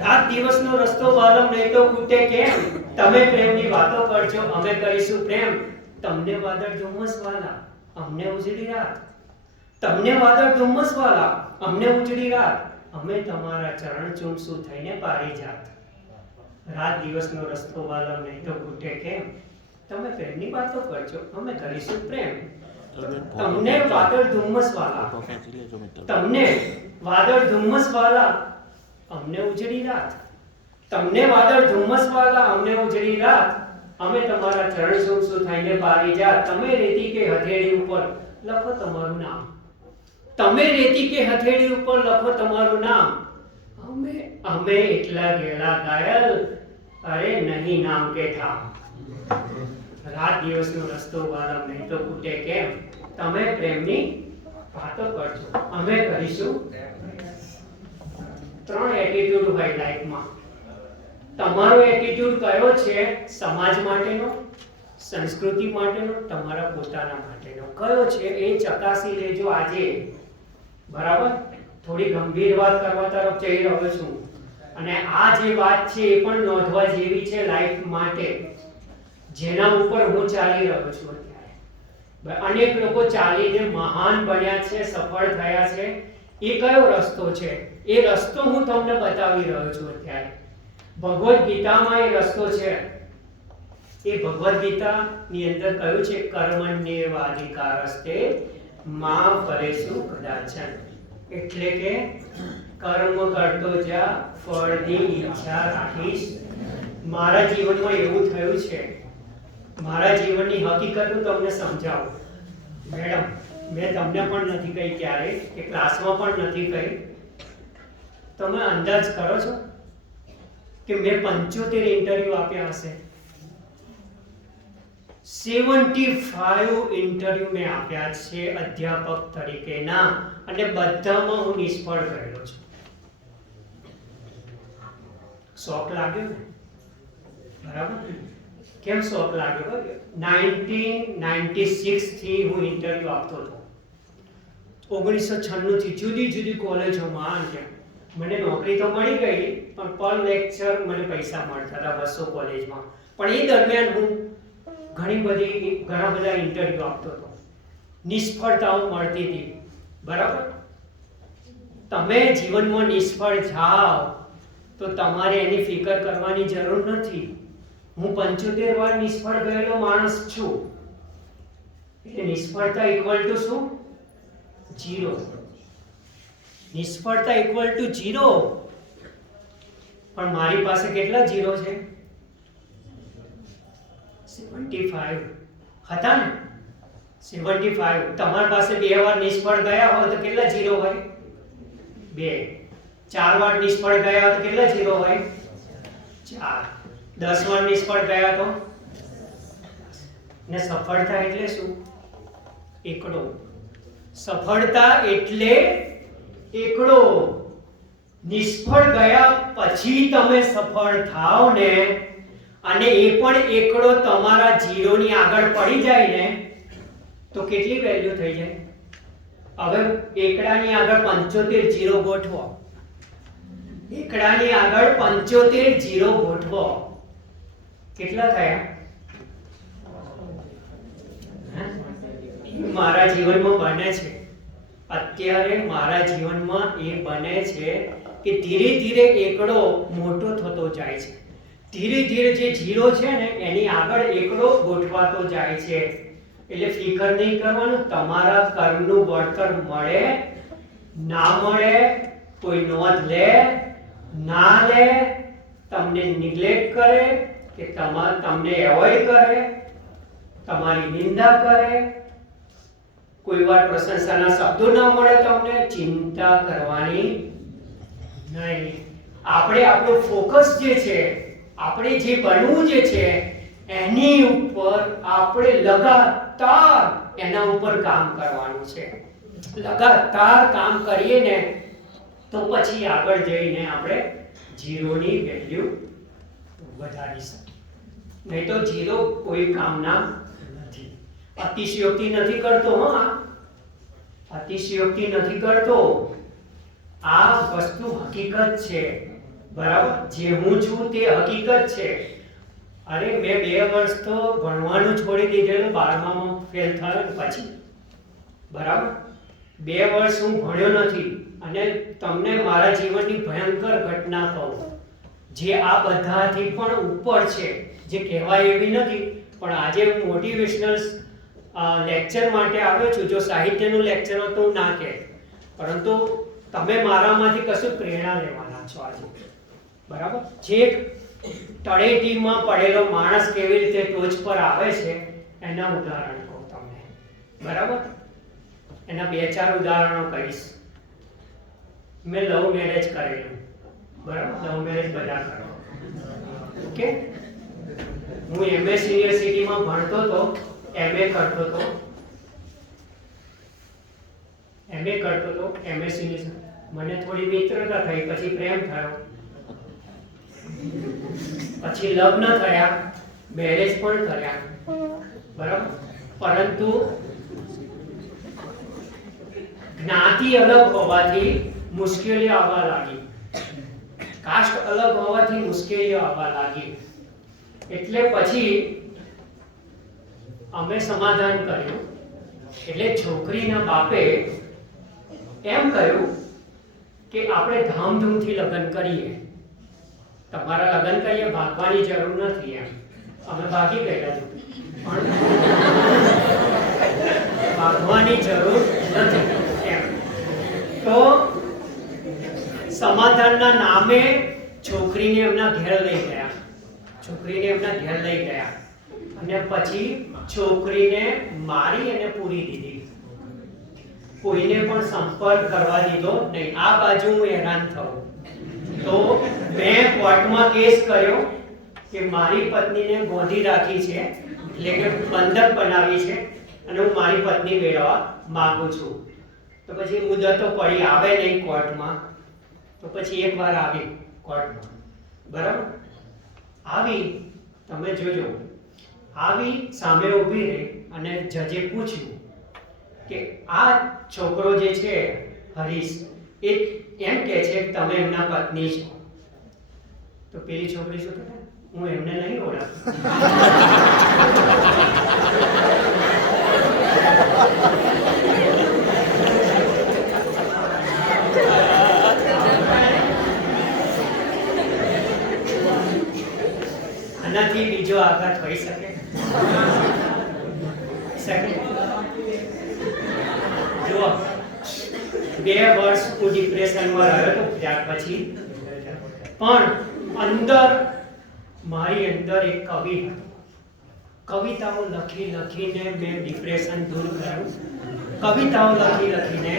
રાત દિવસનો રસ્તો વાલમ નહીં તો ખૂટે કેમ, તમે પ્રેમની વાતો કરજો અમે કરીશું પ્રેમ. તમને વાદળ ધુમ્મસ વાલા અમને ઉજળી રાત, તમને વાદળ ધુમ્મસ વાલા અમને ઉજળી રાત, અમે તમારા ચરણ ચૂમશું થઈને પારિજાત. રાત દિવસનો રસ્તો વાલમ નહીં તો ખૂટે કેમ, તમે પ્રેમની વાતો કરજો અમે કરીશું પ્રેમ. તમને વાદળ ધુમ્મસ વાલા, તમને વાદળ ધુમ્મસ વાલા અમને ઉજળી રાત, તમને વાદળ ધુમ્મસ વાલા અમને ઉજળી રાત, અમે તમારા ચરણ ચૂમશું થઈને પારિજાત. તમે રેતી કે હથેળી ઉપર લખો તમારું નામ, તમે રેતી કે હથેળી ઉપર લખો તમારું નામ, અમે એટલા ગેલા ઘાયલ, અરે નહીં નામ કે થામ. રાત દિવસનો રસ્તો વાલમ નહીં તો ખૂટે કેમ, તમે પ્રેમની વાતો કરજો અમે કરીશું. ત્રણ એટીટ્યુડ હોય લાઈફમાં. તમારો એટીટ્યુડ કયો છે? સમાજ માટેનો, સંસ્કૃતિ માટેનો, તમારા પોતાના માટેનો કયો છે એ ચકાસી લેજો આજે. બરાબર? થોડી ગંભીર વાત કરવા તરફ જઈ રહ્યો છું, અને આ જે વાત છે એ પણ નોંધવા જેવી છે લાઈફ માટે, જેના ઉપર હું ચાલી રહ્યો છું અત્યારે. અનેક લોકો ચાલીને મહાન બન્યા છે, સફળ થયા છે. એ કયો રસ્તો છે? એ રસ્તો હું તમને બતાવી રહ્યો છું અત્યારે. ભગવદ ગીતામાં એ રસ્તો છે. એ ભગવદ ગીતાની અંદર કહ્યું છે, કર્મણ્યેવાધિકારસ્તે મા ફલેષુ કદાચન. એટલે કે કર્મ કરતો જા, ફળની ઈચ્છા રાખીશ. મારા જીવનમાં એવું થયું છે, મારા જીવનની હકીકત હું તમને સમજાવું. મેડમ, મેં તમને પણ નથી કહી ક્યારે, કે ક્લાસમાં પણ નથી કહી. તમે અંદાજ કરો છો કે મેં 75 ઇન્ટરવ્યુ આપ્યા હશે. 75 ઇન્ટરવ્યુ મેં આપ્યા છે અધ્યાપક તરીકેના, અને બધામાં હું નિષ્ફળ ગયેલો છું. શોખ લાગ્યો ને? બરાબર? કેમ શોખ લાગ્યો? 1996 થી હું ઇન્ટરવ્યુ આપતો હતો. 1996 થી જુદી જુદી કોલેજોમાં મને નોકરી તો મળી ગઈ, પણ પર લેક્ચર મને પૈસા મળતા હતા 200 કોલેજમાં. પણ એ દરમિયાન હું ઘણા બધા ઇન્ટરવ્યુ આપતો હતો, નિષ્ફળતાઓ મળતી હતી. બરાબર? તમે જીવનમાં નિષ્ફળ જાઓ તો તમારે એની ફિકર કરવાની જરૂર નથી. હું 75 વાર નિષ્ફળ ગયેલો માણસ છું. એટલે નિષ્ફળતા ઇક્વલ ટુ શું? 0. નિષ્ફળતા ઇક્વલ ટુ 0. પણ મારી પાસે કેટલા 0 છે? 75 હતા ને? 75. તમારી પાસે 2 વાર નિષ્ફળ ગયા હોય તો કેટલા ઝીરો હોય? 2. 4 વાર નિષ્ફળ ગયા હોય તો કેટલા ઝીરો હોય? 4. 10 વાર નિષ્ફળ ગયા તો? ને સફળતા એટલે શું? એકડો. સફળતા એટલે એકડો. નિષ્ફળ ગયા પછી તમે સફળ થાવ ને, અને એ પણ એકડો તમારા ઝીરોની આગળ પડી જાય ને, તો કેટલી વેલ્યુ થઈ જાય? હવે એકડાની આગળ 75 ઝીરો ગોઠવો. એકડાની આગળ 75 ઝીરો ગોઠવો. કેટલા થયા? મારા જીવનમાં બને છે, અત્યારે મારા જીવનમાં એ બને છે કે ધીરે ધીરે એકડો મોટો થતો જાય છે. ધીરે ધીરે જે ઝીરો છે ને એની આગળ એકડો ગોઠવાતો જાય છે. એટલે ફિકર નહીં કરવાનું, તમારા કર્મનું વળતર મળે ના મળે, કોઈ નોંધ લે ના લે, તમને નિગ્લેક્ટ કરે કે તમને એવોઇડ કરે, તમારી નિંદા કરે, કોઈ વાર પ્રશંસાના શબ્દો ના મળે, તમને ચિંતા કરવાની નહીં. આપણે આપણું ફોકસ જે છે, આપણે જે બનવું જે છે એની ઉપર આપણે લગાતાર એના ઉપર કામ કરવાનું છે. લગાતાર કામ કરીએ ને તો પછી આગળ જઈને આપણે ઝીરોની વેલ્યુ વધારી શકીએ. નહીં તો ઝીરો કોઈ કામના નથી. અતિશયોક્તિ નથી કરતો. અતિશયોક્તિ નથી કરતો. આ વસ્તુ હકીકત છે. બરાબર? જે હું છું તે હકીકત છે. અરે મેં 2 વર્ષ તો ભણવાનું છોડી દીધેલું, 12માં ફેલ થયો પછી. બરાબર? 2 વર્ષ હું ભણ્યો નથી, અને તમને મારા જીવનની ભયંકર ઘટના કહું, જે આ બધાથી પણ ઉપર છે, જે કહેવાય એવી નથી, પણ આજે હું મોટિવેશનલ લેક્ચર માટે આવ્યો છું. જો સાહિત્યનું લેક્ચર હોત તો હું ના કહે, પરંતુ તમે મારામાંથી કશું પ્રેરણા લેવાના છો આજે. બરાબર? જે તળેટીમાં પડેલો માણસ કેવી રીતે ટોચ પર આવે છે એના ઉદાહરણ કહું તમને. બરાબર? એના 2-4 ઉદાહરણો કહીશ. મેં લવ મેરેજ કરેલું. બરાબર? લવ મેરેજ બધા કરો. ઓકે? હું એમએસ યુનિવર્સિટીમાં ભણતો હતો, એમએ કરતો હતો, એમએસ યુનિવર્સિટી. મને થોડી મિત્રતા થઈ, પછી પ્રેમ થયો, પછી લગ્ન થયા, મેરેજ પણ કર્યા. બરાબર? પરંતુ જ્ઞાતિ અલગ હોવાથી મુશ્કેલીઓ આવવા લાગી, કાસ્ટ અલગ હોવાથી મુશ્કેલીઓ આવવા લાગી. એટલે પછી અમે સમાધાન કર્યું. એટલે છોકરીના બાપે એમ કહ્યું કે આપણે ધામધૂમથી લગ્ન કરીએ, તમારા લગ્ન કરીએ, ભાગવાની જરૂર નથી. એમ અમે ભાગી ગયા છું, પણ ભાગવાની જરૂર નથી. એમ તો સમાધાનના નામે છોકરીને એમના ઘેર લઈ ગયા. અને પછી છોકરીને મારી અને પૂરી દીધી. કોઈને પણ સંપર્ક કરવા દીધો નહીં. આ બાજુ હું હેરાન થયો, તો મેં કોર્ટમાં કેસ કર્યો કે મારી પત્નીને ગોંધી રાખી છે, એટલે કે બંધક બનાવી છે, અને હું મારી પત્ની મેળવવા માંગુ છું. તો પછી મુદતો પડી, આવે નહીં કોર્ટમાં. તો પછી એકવાર આવી કોર્ટમાં. બરાબર? આવી, તમે જોજો, આવી સામે ઊભી રહી અને જજે પૂછ્યું કે આ છોકરો જે છે હરીશ, એ એમ કહે છે કે તમે એમના પત્ની છો. તો પેલી છોકરી શું કહે? હું એમને નહીં ઓળખતો. આનાથી બીજો આઘાત હોઈ શકે? જુઓ, 2 વર્ષ હું ડિપ્રેશનમાં રહ્યો હતો. ત્યાર પછી પણ મારી અંદર એક કવિ હતો. કવિતાઓ લખી લખીને મેં ડિપ્રેશન દૂર કર્યું. કવિતાઓ લખી લખીને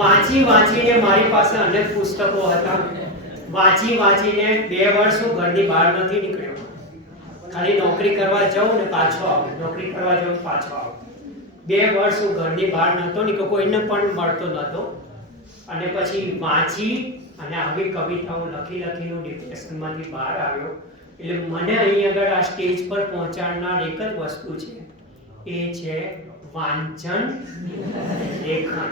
વાંચી વાંચીને મારી પાસે અનેક પુસ્તકો હતા. વાંચી વાંચીને 2 વર્ષ હું ઘરની બહાર નથી નીકળ્યો. ખાલી નોકરી કરવા જાઉં ને પાછો આવું, નોકરી કરવા જાઉં પાછો આવું. 2 વર્ષ હું ઘરની બહાર નહોતો નીકળ્યો, કોઈને પણ મળતો નહોતો. અને પછી વાંચી અને આવી કવિતાઓ લખી લખીને હું ડિપ્રેશનમાંથી બહાર આવ્યો. એટલે મને અહીં આગળ આ સ્ટેજ પર પહોંચાડનાર એક જ વસ્તુ છે, એ છે વાંચન, લેખન.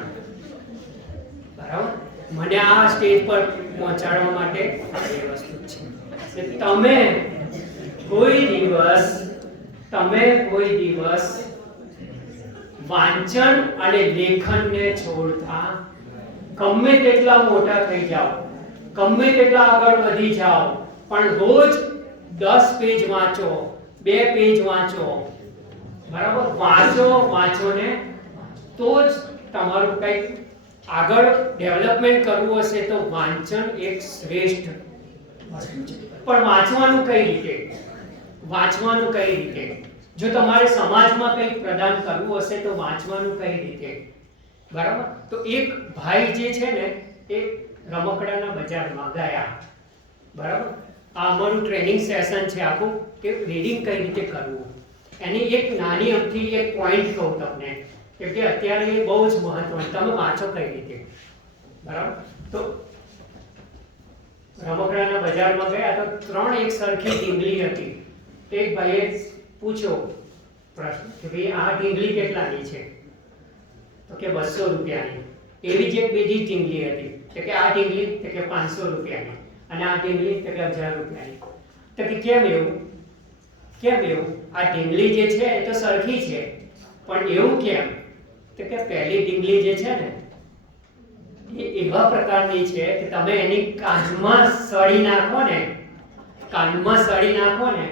બરાબર? મને આ સ્ટેજ પર પહોંચાડવા માટે આ બે વસ્તુ છે. તમે કોઈ દિવસ વાંચન અને લેખનને છોડતા ગમે તેટલા મોટા થઈ જાઓ, ગમે તેટલા આગળ વધી જાઓ, પણ રોજ 10 પેજ વાંચો, 2 પેજ વાંચો. બરાબર? વાંચો ને તો જ તમારું કંઈક આગળ ડેવલપમેન્ટ કરવું હશે તો વાંચન એક શ્રેષ્ઠ વસ્તુ છે. પણ વાંચવાનું કઈ રીતે? જો તમારે સમાજમાં કંઈક પ્રદાન કરવું હશે તો વાંચવાનું કઈ રીતે? બરાબર? તો એક ભાઈ જે છે ને એ રમકડાના બજારમાં ગયા. બરાબર? આ અમારું ટ્રેનિંગ સેશન છે આખું કે રીડિંગ કઈ રીતે કરવું. એની એક નાની અમથી એક પોઈન્ટ કહું તમને, કેમ કે અત્યારે એ બહુ જ મહત્વનું. તમે વાંચો કઈ રીતે? બરાબર? તો રમકડાના બજારમાં ગયા તો 3 એક સરખી ઢીંગલી હતી. તો એક ભાઈએ પૂછ્યો પ્રશ્ન કે ભાઈ આ ઢીંગલી કેટલાની છે? તો કે 200 રૂપિયાની. એવી જ એક બીજી ઢીંગલી હતી. તો કે આ ઢીંગલી? તો કે 500 રૂપિયાની. અને આ ઢીંગલી? તો કે 1000 રૂપિયાની. તો કે કેમ એવું? આ ઢીંગલી જે છે એ તો સરખી છે, પણ એવું કેમ? તો કે પહેલી ઢીંગલી જે છે ને એ એવા પ્રકારની છે કે તમે એની કાનમાં સળી નાખો ને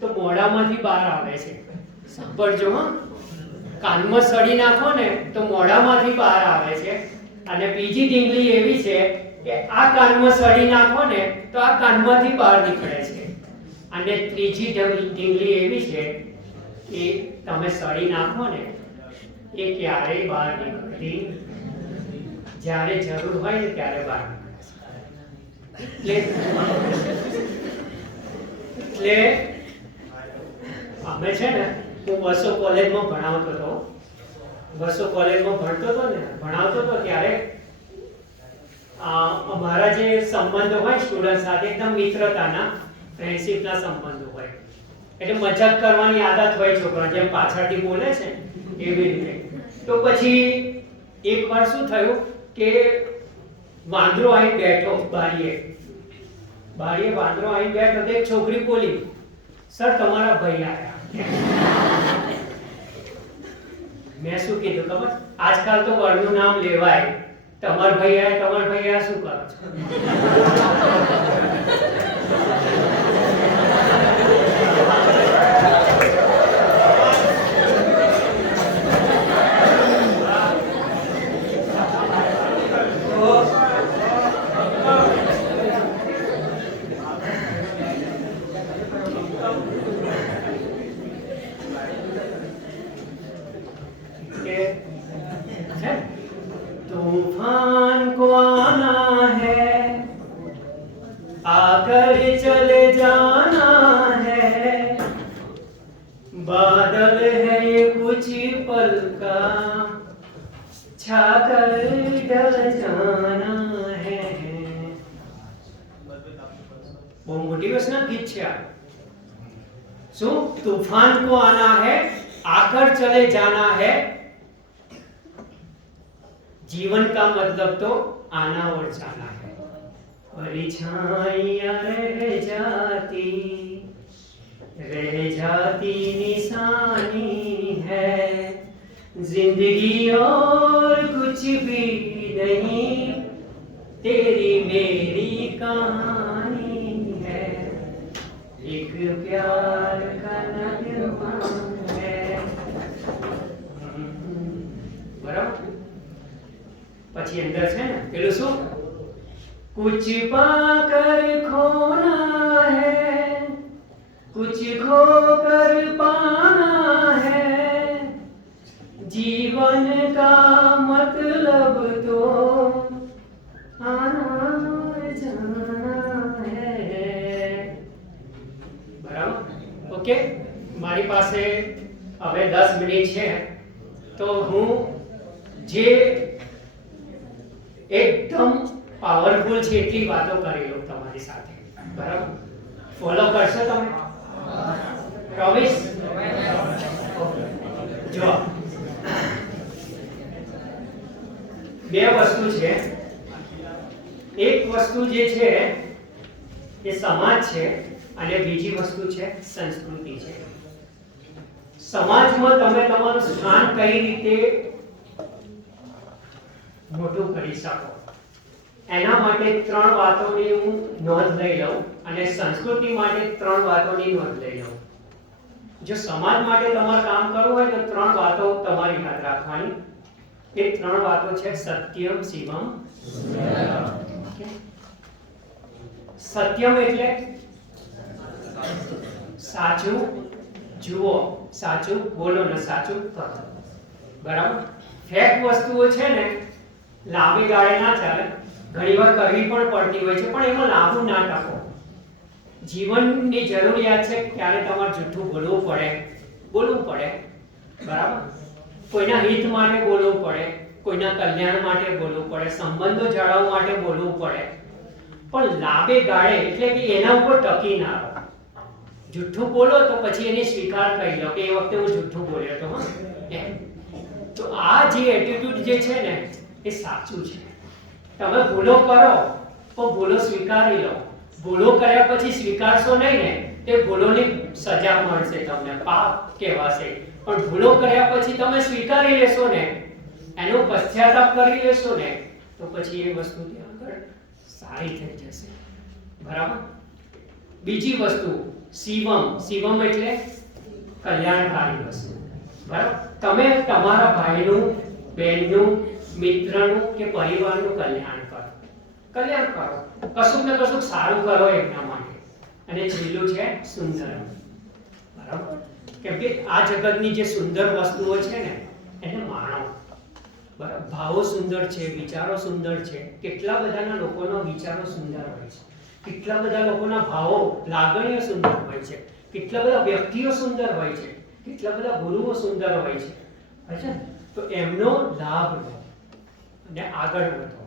તો મોઢામાંથી બહાર આવે છે. સાંભળજો હો, કાનમાં સળી નાખો ને તો મોઢામાંથી બહાર આવે છે. અને બીજી ઢીંગલી એવી છે કે આ કાનમાં સળી નાખો ને તો આ કાનમાંથી બહાર નીકળે છે. અને ત્રીજી ઢીંગલી એવી છે કે તમે સળી નાખો ને એ ક્યારેય બહાર નીકળતી, જ્યારે જરૂર હોય ને ત્યારે બહાર નીકળે. એટલે અમે છે ને, હું બસો કોલેજમાં ભણાવતો હતો ત્યારે અમારા જે સંબંધો હોય સ્ટુડન્ટ સાથે એકદમ મિત્રતાના, ફ્રેન્ડશિપના સંબંધો હોય. એટલે મજાક કરવાની આદત હોય છોકરા, જેમ પાછળથી બોલે છે એવી રીતે. તો પછી એક વાર શું થયું કે વાંદરો આવીને બેઠો બારીએ વાંદરો આવીને બેઠો તો એક છોકરી બોલી, સર તમારા ભાઈ આવ્યા. મેં શું કીધું ખબર? આજકાલ તો વરનું નામ લેવાય. તમારા ભાઈ આવ્યા શું કરો છો? तूफान को आना है, आकर चले जाना है, बादल है ये कुछ पल का, छाकर डल जाना है. वो मोटिवेशनल गीत છે આ. શું? तूफान को आना है, आकर चले जाना है. जीवन का मतलब तो आना और जाना है. परछाइयां रह जाती निशानी है. जिंदगी और कुछ भी नहीं, तेरी मेरी कहानी है. एक प्यार का नगमा है. बराबर? પછી અંદર છે ને પેલું શું? कुछ पाकर खोना है, कुछ खोकर पाना है, जीवन का मतलब तो आना और जाना है. બરાબર? ઓકે, મારી પાસે હવે 10 મિનિટ છે, તો હું જે એકદમ પાવરફુલ છે એટલી વાતો કરી લઉં તમારી સાથે. બરાબર? ફોલો કરશો તમે? પ્રોમિસ? જો બે વસ્તુ છે. એક વસ્તુ જે છે એ સમાજ છે અને બીજી વસ્તુ છે સંસ્કૃતિ છે. સમાજમાં તમે તમારું સ્થાન કઈ રીતે મોટું કરી શકો એના માટે 3 વાતોની હું નોંધ લઈ લઉં અને સંસ્કૃતિ માટે 3 વાતોની નોંધ લઈ લઉં. જો સમાજ માટે તમારે કામ કરવું હોય તો 3 વાતો તમારી યાદ રાખવાની. એ 3 વાતો છે સત્યમ, શિવમ, સત્યમ એટલે સાચું જુઓ, સાચું બોલો ને સાચું કરો. બરાબર? ફેક વસ્તુઓ છે ને લાંબી ગાળે ના ચાલે, ઘણીવાર કરવી પણ પડતી હોય છે, પણ એમાં લાંબુ ના ટકો. જીવનની જરૂરિયાત છે ત્યારે તમારે જૂઠું બોલવું પડે. બરાબર? કોઈના હિત માટે બોલવું પડે, કોઈના કલ્યાણ માટે બોલવું પડે, સંબંધો જાળવવા માટે બોલવું પડે, પણ લાંબે ગાળે એટલે કે એના ઉપર ટકી ના રહો. જૂઠું બોલો તો પછી એને સ્વીકાર કરી લો કે એ વખતે હું જૂઠું બોલ્યો હતો. તો આ જે એટીટ્યુડ જે છે ને એ સાચું છે. તમે ભૂલો કરો તો ભૂલો સ્વીકારી લો. ભૂલો કર્યા પછી સ્વીકારશો નહીં ને તે ભૂલોની સજા મળશે, તમને પાપ કહેવાશે. પણ ભૂલો કર્યા પછી તમે સ્વીકારી લેશો ને, એનો પશ્ચાતાપ કરી લેશો ને, તો પછી એ વસ્તુ આગળ સારી થઈ જશે. બરાબર? બીજી વસ્તુ શિવમ. શિવમ એટલે કલ્યાણકારી વસ્તુ. બરાબર? તમે તમારા ભાઈનું, બહેનનું, મિત્રનું કે પરિવારનું કલ્યાણ કરો. કશુંક ને કશુંક સારું કરો એમના માટે. અને છેલ્લું છે સુંદર. બરાબર? કેમ કે આ જગતની જે સુંદર વસ્તુઓ છે ને એને માણો. બરાબર? ભાવો સુંદર છે, વિચારો સુંદર છે. કેટલા બધાના લોકોના વિચારો સુંદર હોય છે, કેટલા બધા લોકોના ભાવો, લાગણીઓ સુંદર હોય છે, કેટલા બધા વ્યક્તિઓ સુંદર હોય છે, કેટલા બધા ગુરુઓ સુંદર હોય છે. તો એમનો લાભ લો અને આગળ વધો.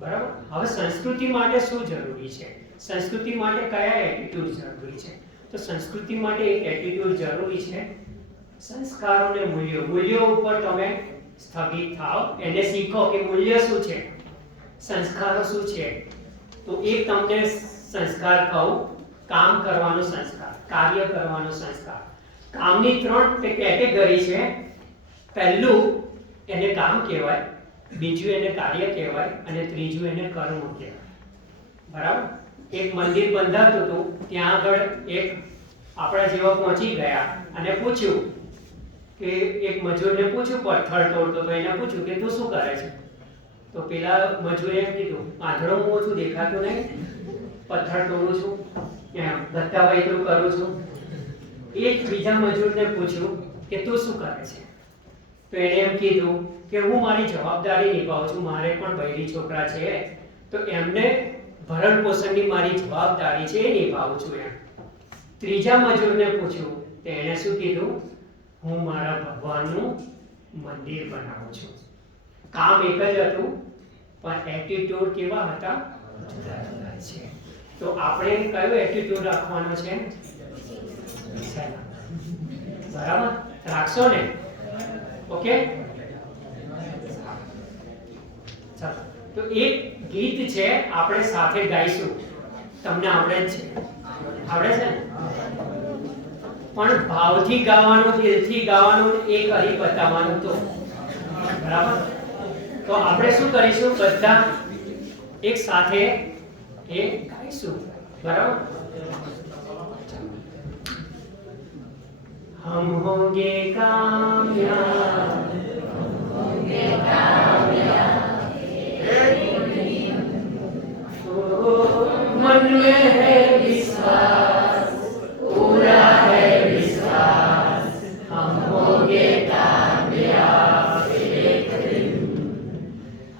બરાબર? હવે સંસ્કૃતિ માટે શું જરૂરી છે? સંસ્કૃતિ માટે કયા એટીટ્યુડ જરૂરી છે? તો સંસ્કૃતિ માટે એક એટીટ્યુડ જરૂરી છે સંસ્કારો અને મૂલ્યો. મૂલ્યો ઉપર તમે સ્થગિત થાઓ, એને શીખો કે મૂલ્ય શું છે, સંસ્કારો શું છે. તો એક તમને સંસ્કાર કહું, કામ કરવાનો સંસ્કાર, કાર્ય કરવાનો સંસ્કાર. કામની 3 કેટેગરી છે. પહેલું એને કામ કહેવાય, બીજું એને કાર્ય કહેવાય અને ત્રીજું એને કર્મ કહેવાય. બરાબર? એક મંદિર બંધાતું હતું, ત્યાં આગળ એક આપણા જેવા પહોંચી ગયા અને પૂછ્યું કે એક મજૂરને પૂછ્યું, પથ્થર તોડતો તો એને પૂછ્યું કે તું શું કરે છે? તો પેલા મજૂરે એમ કીધું, આંધળો હું છું, દેખાતું નહીં, પથ્થર તોડું છું, ધત્તા વાયતું કરું છું. એક બીજા મજૂરને પૂછ્યું કે તું શું કરે છે? તો એણે એમ કીધું કે હું મારી જવાબદારી નિભાવું છું, મારે પણ બૈરી છોકરા છે, તો એમને ભરણ પોષણની મારી જવાબદારી છે એ નિભાવું છું એમ. ત્રીજા મજૂરને પૂછ્યું તો એણે શું કીધું? હું મારા ભગવાનનું મંદિર બનાવું છું. કામ એક જ હતું પણ એટીટ્યુડ કેવા હતા? જુદા જુદા છે. તો આપણે કયો એટીટ્યુડ રાખવાનો છે? બરાબર? રાખશો ને? ઓકે? ચાલો, તો એક ગીત છે, આપણે સાથે ગાઈશું. તમને આવડે જ છે? આવડે છે ને? પણ ભાવથી ગાવાનું, દિલથી ગાવાનું, એ કરી બતાવવાનું. તો બરાબર? તો આપણે શું કરીશું? બધા એક સાથે એ ગાઈશું. બરાબર? हम होंगे कामयाब, मन में है विश्वास पूरा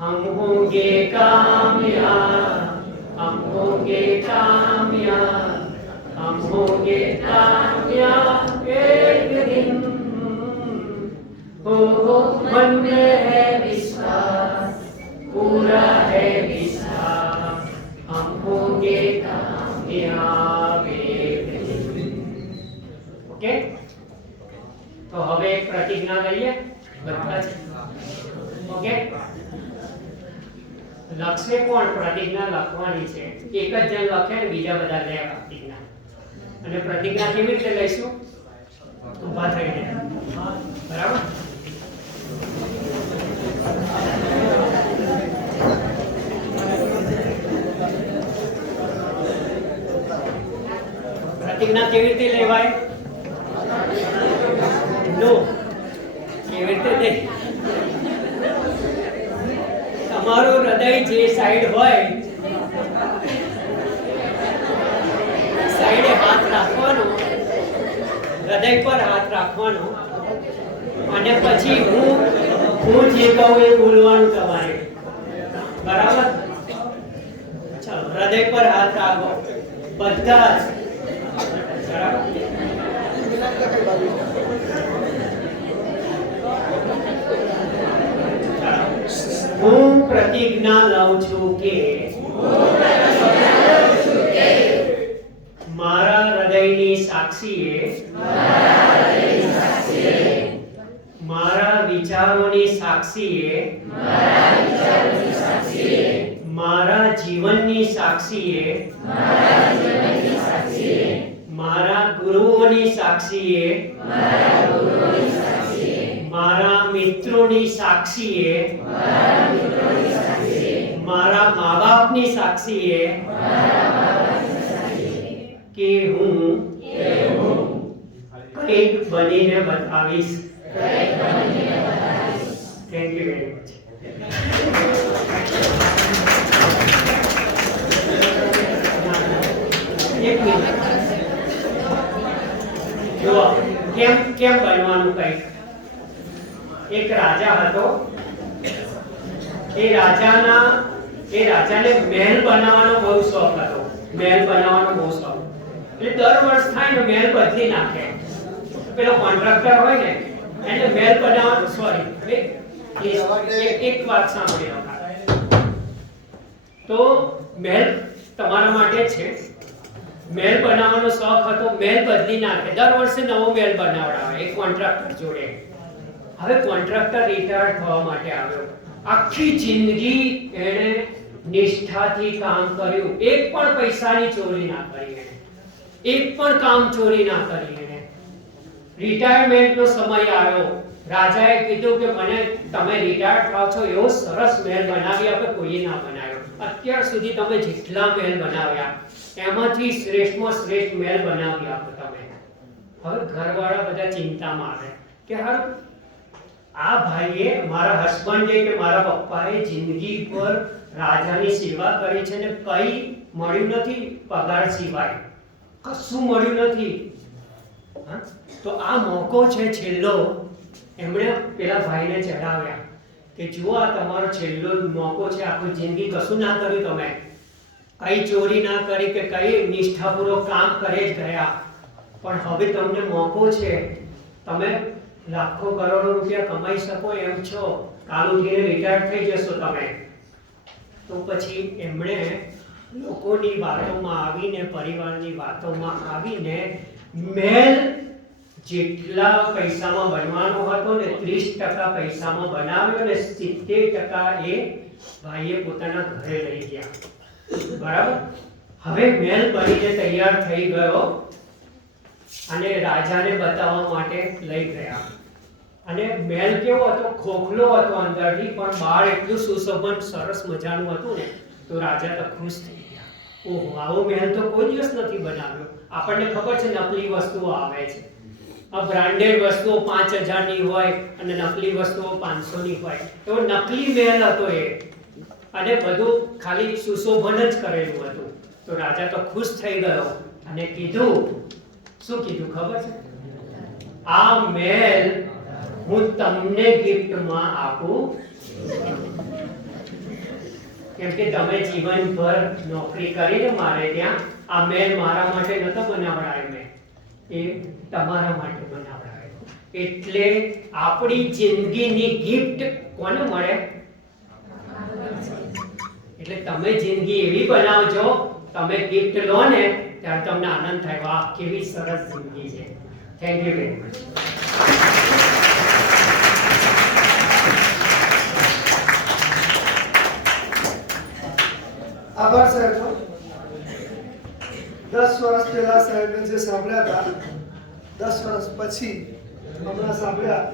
हम होंगे कामयाब, हम होंगे कामयाब, हम होंगे कामयाब एक दिन। हो मन में है विश्वास, पूरा है विश्वास, हम होंगे कामयाब एक दिन। ओके, तो હવે એક પ્રતિજ્ઞા લઈએ બધા જ. ઓકે, લખશે કોણ? પ્રતિજ્ઞા લખવાની છે. એક જ જણ લખે ને બીજા બધા લે પ્રતિજ્ઞા. અને પ્રતિજ્ઞા કેવી રીતે લઈશું? ઊભા થઈને. બરાબર? પ્રતિજ્ઞા કેવી રીતે લેવાય? નો, કેવી રીતે લે? તમારું હૃદય જે સાઈડ હોય સાઈડે હાથ રાખવાનો, હૃદય પર હાથ રાખવાનો અને પછી હું જે કહું એ બોલવાનું તમારે. બરાબર? ચાલો, હૃદય પર હાથ રાખો બધા જ. બરાબર? હું પ્રતિજ્ઞા લઉં છું કે મારા હૃદયની સાક્ષીએ, મારા વિચારોની સાક્ષીએ, મારા જીવનની સાક્ષીએ, મારા ગુરુઓની સાક્ષીએ, મારા મિત્રોની સાક્ષીએ, મારા મા બાપની સાક્ષીએ કે હું કંઈક બનીને બતાવીશ. Thank you very much. એક મિનિટ જુઓ, કેમ બનવાનું કંઈક. એક રાજા હતો. એ રાજાને મહેલ બનાવવાનો બહુ શોખ હતો. મહેલ બનાવવાનો બહુ શોખ. એટલે દર વર્ષ થાય ને મહેલ બદલી નાખે. પેલો કોન્ટ્રાક્ટર હોય ને એને મહેલ બનાવવાનો, સોરી એક વાત સાંભળી લો. તો મહેલ તમારા માટે છે. મહેલ બનાવવાનો શોખ હતો. મહેલ બદલી નાખે. દર વર્ષે નવો મહેલ બનાવડાવે એક કોન્ટ્રાક્ટર જોડે. હવે કોન્ટ્રાક્ટર રિટાયર થવા માટે આવ્યો. આખી જિંદગી એને નિષ્ઠાથી કામ કર્યું. એક પણ પૈસાની ચોરી ના કરી એને. એક પણ કામ ચોરી ના કરી એને. રિટાયરમેન્ટનો સમય આવ્યો. રાજાએ કીધું કે મને તમે રિટાયર થાવ છો એવો સરસ મહેલ બનાવી આપે, કોઈએ ના બનાવ્યો. અત્યાર સુધી તમે જેટલા મહેલ બનાવ્યા એમાંથી શ્રેષ્ઠમાં શ્રેષ્ઠ મહેલ બનાવી આપો તમે. હવે ઘરવાળા બધા ચિંતામાં આવે કે હારું આ ભાઈએ, મારા હસબન્ડે કે મારા પપ્પાએ જિંદગી પર રાજાની સેવા કરી છે ને કઈ મળ્યું નથી પગાર સિવાય. કશું મળ્યું નથી. તો આ મોકો છે છેલ્લો. એમણે પેલા ભાઈને ચડાવ્યા કે જુઓ આ તમારો છેલ્લો મોકો છે. આખી જિંદગી કશું ના કર્યું તમે, કઈ ચોરી ના કરી કે કઈ નિષ્ઠાપૂર્વક કામ કરે જ ગયા, પણ હવે તમને મોકો છે. તમે લાખો કરોડો રૂપિયા કમાઈ શકો એમ છો. કાલ ઉઠીને રિટાયર થઈ જશો તમે. તો પછી એમણે લોકોની વાતોમાં આવીને, પરિવારની વાતોમાં આવીને મહેલ જેટલા પૈસામાં બનવાનો હતો ને 30% પૈસામાં બનાવ્યો ને 70% એ ભાઈએ પોતાના ઘરે લઈ ગયા. બરાબર? હવે મહેલ બનીને તૈયાર થઈ ગયો અને રાજાને બતાવવા માટે લઈ ગયા. અને મહેલ કેવો હતો? ખોખલો હતો અંદરથી, પણ બહાર એટલું સુશોભન સરસ મજાનું હતું ને તો રાજા તો ખુશ થઈ ગયા. ઓહો, આવો મહેલ તો કોઈ દિવસ નથી બનાવ્યો. આપણને ખબર છે નકલી વસ્તુઓ આવે છે. આ બ્રાન્ડેડ વસ્તુઓ 5000 ની હોય અને નકલી વસ્તુઓ 500 ની હોય. તો નકલી મહેલ હતો એ, અને બધું ખાલી સુશોભન જ કરેલું હતું. તો રાજા તો ખુશ થઈ ગયો અને કીધું, શું કીધું ખબર છે? આ મહેલ હું તમને ગિફ્ટમાં આપું. કેમ કે તમે જીવનભર નોકરી કરીને મારે ત્યાં આ મહેલ મારા માટે નતો બનાવડાયો મેં, એ તમારા માટે બનાવડાયો. એટલે આપણી જિંદગીની ગિફ્ટ કોને મળે? એટલે તમે જિંદગી એવી બનાવજો, તમે ગિફ્ટ લો ને ત્યારે તમને આનંદ થાય, વાહ કેવી સરસ જિંદગી છે. Thank you very much. આભાર સાહેબનો. 10 વર્ષ પહેલા સાહેબને જે સાંભળ્યા હતા, 10 વર્ષ પછી હમણાં સાંભળ્યા,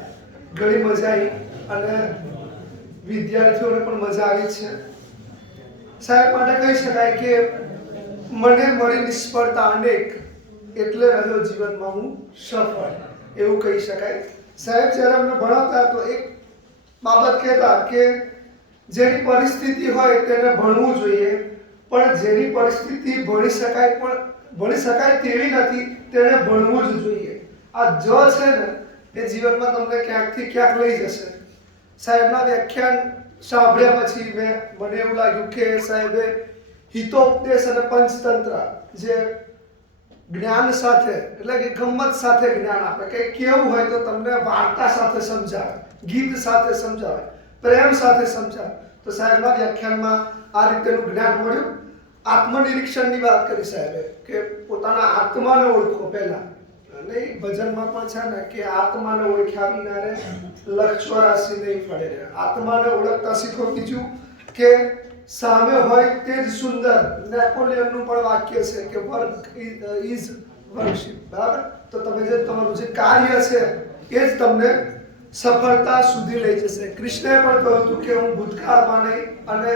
ઘણી મજા આવી અને વિદ્યાર્થીઓને પણ મજા આવી છે. સાહેબ માટે કહી શકાય કે મને મળી નિષ્ફળતા અનેક, એટલે રહ્યો જીવનમાં હું સફળ, એવું કહી શકાય. સાહેબ જ્યારે અમને ભણાવતા તો એક બાબત કહેતા કે જેની પરિસ્થિતિ હોય તેને ભણવું જોઈએ, પણ જેની પરિસ્થિતિ ભણી શકાય તેવી નથી તેને ભણવું જ જોઈએ. આ જો છે ને એ જીવનમાં તમને ક્યાંકથી ક્યાંક લઈ જશે. સાહેબના વ્યાખ્યાન સાંભળ્યા પછી મને એવું લાગ્યું કે સાહેબે હિતોપદેશ અને પંચતંત્ર જે જ્ઞાન સાથે એટલે કે ગમ્મત સાથે જ્ઞાન આપે, કે કેવું હોય તો તમને વાર્તા સાથે સમજાવે, ગીત સાથે સમજાવે, પ્રેમ સાથે સમજાવે. તો સાહેબના વ્યાખ્યાનમાં આ રીતેનું જ્ઞાન મળ્યું. આત્મનિરીક્ષણની વાત કરી સાહેબે કે પોતાના આત્માને ઓળખો પહેલા, અને ભજનમાં પણ છે ને કે આત્માને ઓળખ્યા વિના રે લક્ષ 84 નહીં ફળે રે. આત્માને ઓળખતા શીખો. બીજું કે સામે હોય તે જ સુંદર. નેપોલિયનનું પણ વાક્ય છે કે વર્ક ઇઝ વર્કશીપ, બરાબર? તો તમે જે તમારું જે કાર્ય છે એ જ તમને સફળતા સુધી લઈ જશે. કૃષ્ણએ પણ કહ્યું હતું કે હું ભૂતકાળમાં નહીં અને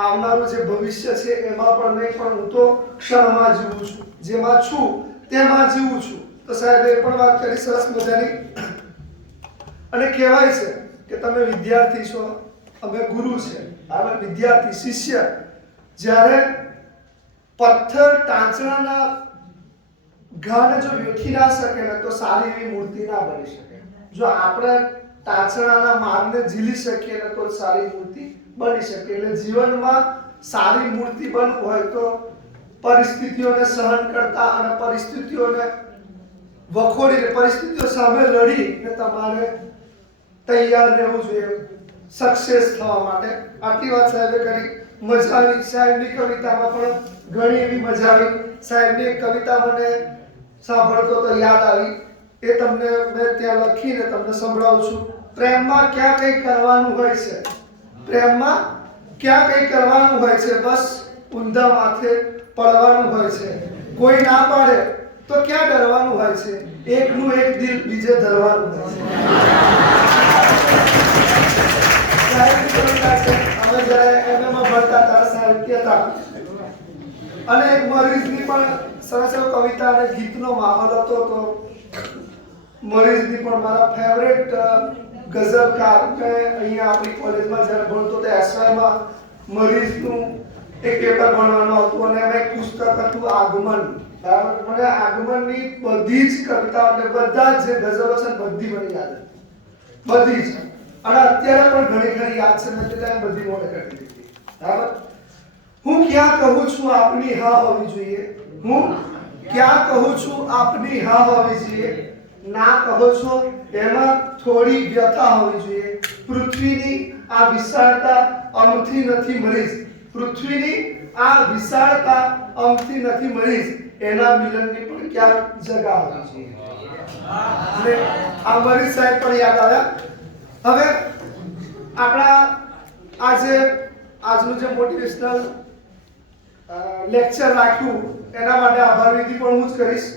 આવનારું જે ભવિષ્ય છે એમાં પણ નહીં, પણ હું તો ક્ષણમાં જીવું છું, જેમાં છું તેમાં જીવું છું. તો સાહેબ એ પણ વાત કરી સરસ મજાની. અને કહેવાય છે કે તમે વિદ્યાર્થી છો, અમે ગુરુ છે, બરાબર? વિદ્યાર્થી શિષ્ય જ્યારે પથ્થર ટાંચણાના ઘાને જો વેઠી ના શકે ને તો સારી એવી મૂર્તિ ના બની શકે. જો આપણે ટાંચણાના મારને ઝીલી શકીએ ને તો સારી મૂર્તિ બની શકે. એટલે જીવનમાં સારી મૂર્તિ બનવું હોય તો પરિસ્થિતિઓને સહન કરતા અને પરિસ્થિતિઓને વખોડીને પરિસ્થિતિઓ સામે લડીને તમારે તૈયાર રહેવું જોઈએ સક્સેસ થવા માટે. આટલી વાત સાહેબે કરી. મજા આવી. સાહેબની કવિતામાં પણ ઘણી એવી મજા આવી. સાહેબની એક કવિતા મને સાંભળતો તો યાદ આવી, એ તમને મેં ત્યાં લખીને તમને સંભળાવું છું. પ્રેમમાં ક્યાં કંઈ કરવાનું હોય છે, પ્રેમમાં ક્યાં કંઈ કરવાનું હોય છે, બસ ઊંધા માથે પડવાનું હોય છે. કોઈ ના પાડે તો ક્યાં ડરવાનું હોય છે, એકનું એક દિલ બીજે ધરવાનું હોય છે. સાહેબની કવિતા છે. અમે જ્યારે MM માં ભણતા હતા સાહેબ કહેતા, અને એક મરીઝની પણ સરસ એવો કવિતા અને ગીતનો માહોલ હતો. તો મરીઝની પણ મારા ફેવરેટ ગઝલકાર, મેં અહીંયા આપણી કોલેજમાં જ્યારે ભણતો તો એસવાયમાં મરીઝનું એક પેપર ભણવાનું હતું અને એમાં એક પુસ્તક હતું આગમન, બરાબર? મને આગમનની બધી જ કવિતાઓ એટલે બધા જ જે ગઝલો છે બધી મને યાદ હતી, બધી જ. અને અત્યારે પણ ઘણી ઘણી યાદ છે, મેં તે બધી મોડે કરી દીધી, બરાબર? હું ક્યાં કહું છું આપની હા હોવી જોઈએ, હું ક્યાં કહું છું આપની હા હોવી જોઈએ, ના કહો છો એમાં થોડી વ્યથા હોવી જોઈએ. પૃથ્વીની આ વિશાળતા અમથી નથી મરીશ, પૃથ્વીની આ વિશાળતા અમથી નથી મરીશ, એના મિલનની પણ ક્યાંક જગા હોવી જોઈએ. અને આ મરીશ સાહેબ પણ યાદ આવ્યા. હવે આપણા આજનું જે મોટિવેશનલ લેક્ચર રાખ્યું એના માટે આભાર વિધિ પણ હું જ કરીશ.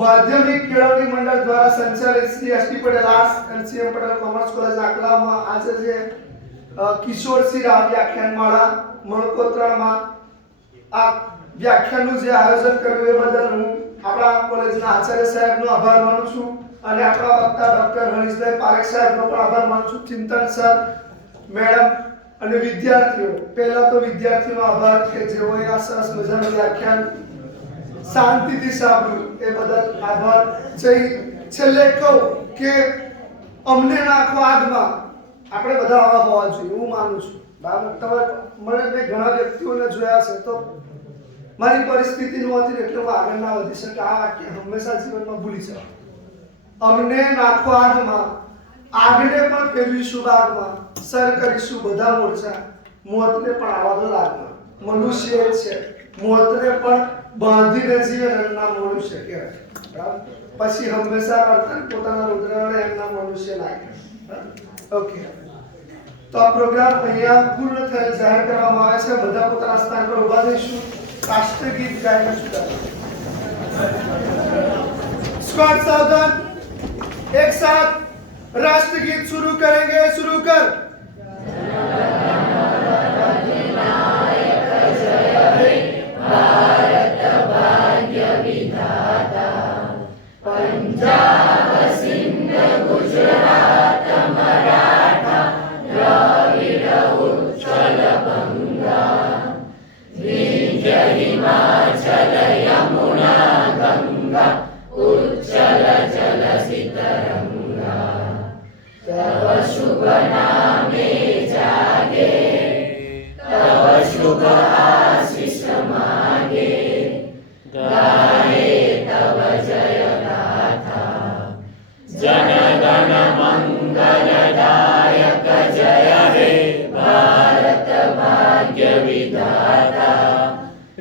માધ્યમિક કેળવણી મંડળ દ્વારા સંચાલિત Shri ST Patel arts and CM Patel commerce college આકલામાં આજે જે કિશોરસિંહ રાવ વ્યાખ્યાનમાળા મણકોત્રામાં આ વ્યાખ્યાનનું જે આયોજન કર્યું એ બદલ હું આપણા કોલેજના આચાર્ય સાહેબનો આભાર માનું છું અને આપણા વક્તા ડોક્ટર હરીશભાઈ પારેખ સાહેબનો પણ આભાર માનું છું. ચિંતન સર, મેડમ અને વિદ્યાર્થીઓ, પહેલા તો વિદ્યાર્થીઓનો આભાર કે જેઓએ આ સરસ મજાનું વ્યાખ્યાન શાંતિથી સાંભળ્યું એ બદલ આભાર. છેલ્લે કહું કે અમને નાખો આગમાં, આપણે બધા આવા હોવા જોઈએ, હું માનું છું, બરાબર. મને મેં ઘણા વ્યક્તિઓને જોયા છે તો મારી પરિસ્થિતિ નહોતી એટલે હું આગળ ના વધી શકે. આ વાક્ય હંમેશા જીવનમાં ભૂલી જાઓ. અમને નાખો આગમાં, આગને પણ ફેરવીશું બાગમાં, સર કરીશું બધા મોરચા, મોતને પણ આવા દો લાગમાં. મનુષ્ય એ છે મોતને પણ બાંધીને જીવે એમના મનુષ્ય કહેવાય. બરાબર. પછી હંમેશા વર્તન પોતાના રુદ્રને એમના મનુષ્ય લાગે. ઓકે, તો આ પ્રોગ્રામ અહીંયા પૂર્ણ થયેલ જાહેર કરવામાં આવે છે. બધા પોતાના સ્થાન પર ઉભા રહીશું. રાષ્ટ્રગીત ગાઈને છૂટા. स्क्वाड सावधान, एक साथ राष्ट्रगीत शुरू करेंगे. शुरू कर.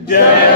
जय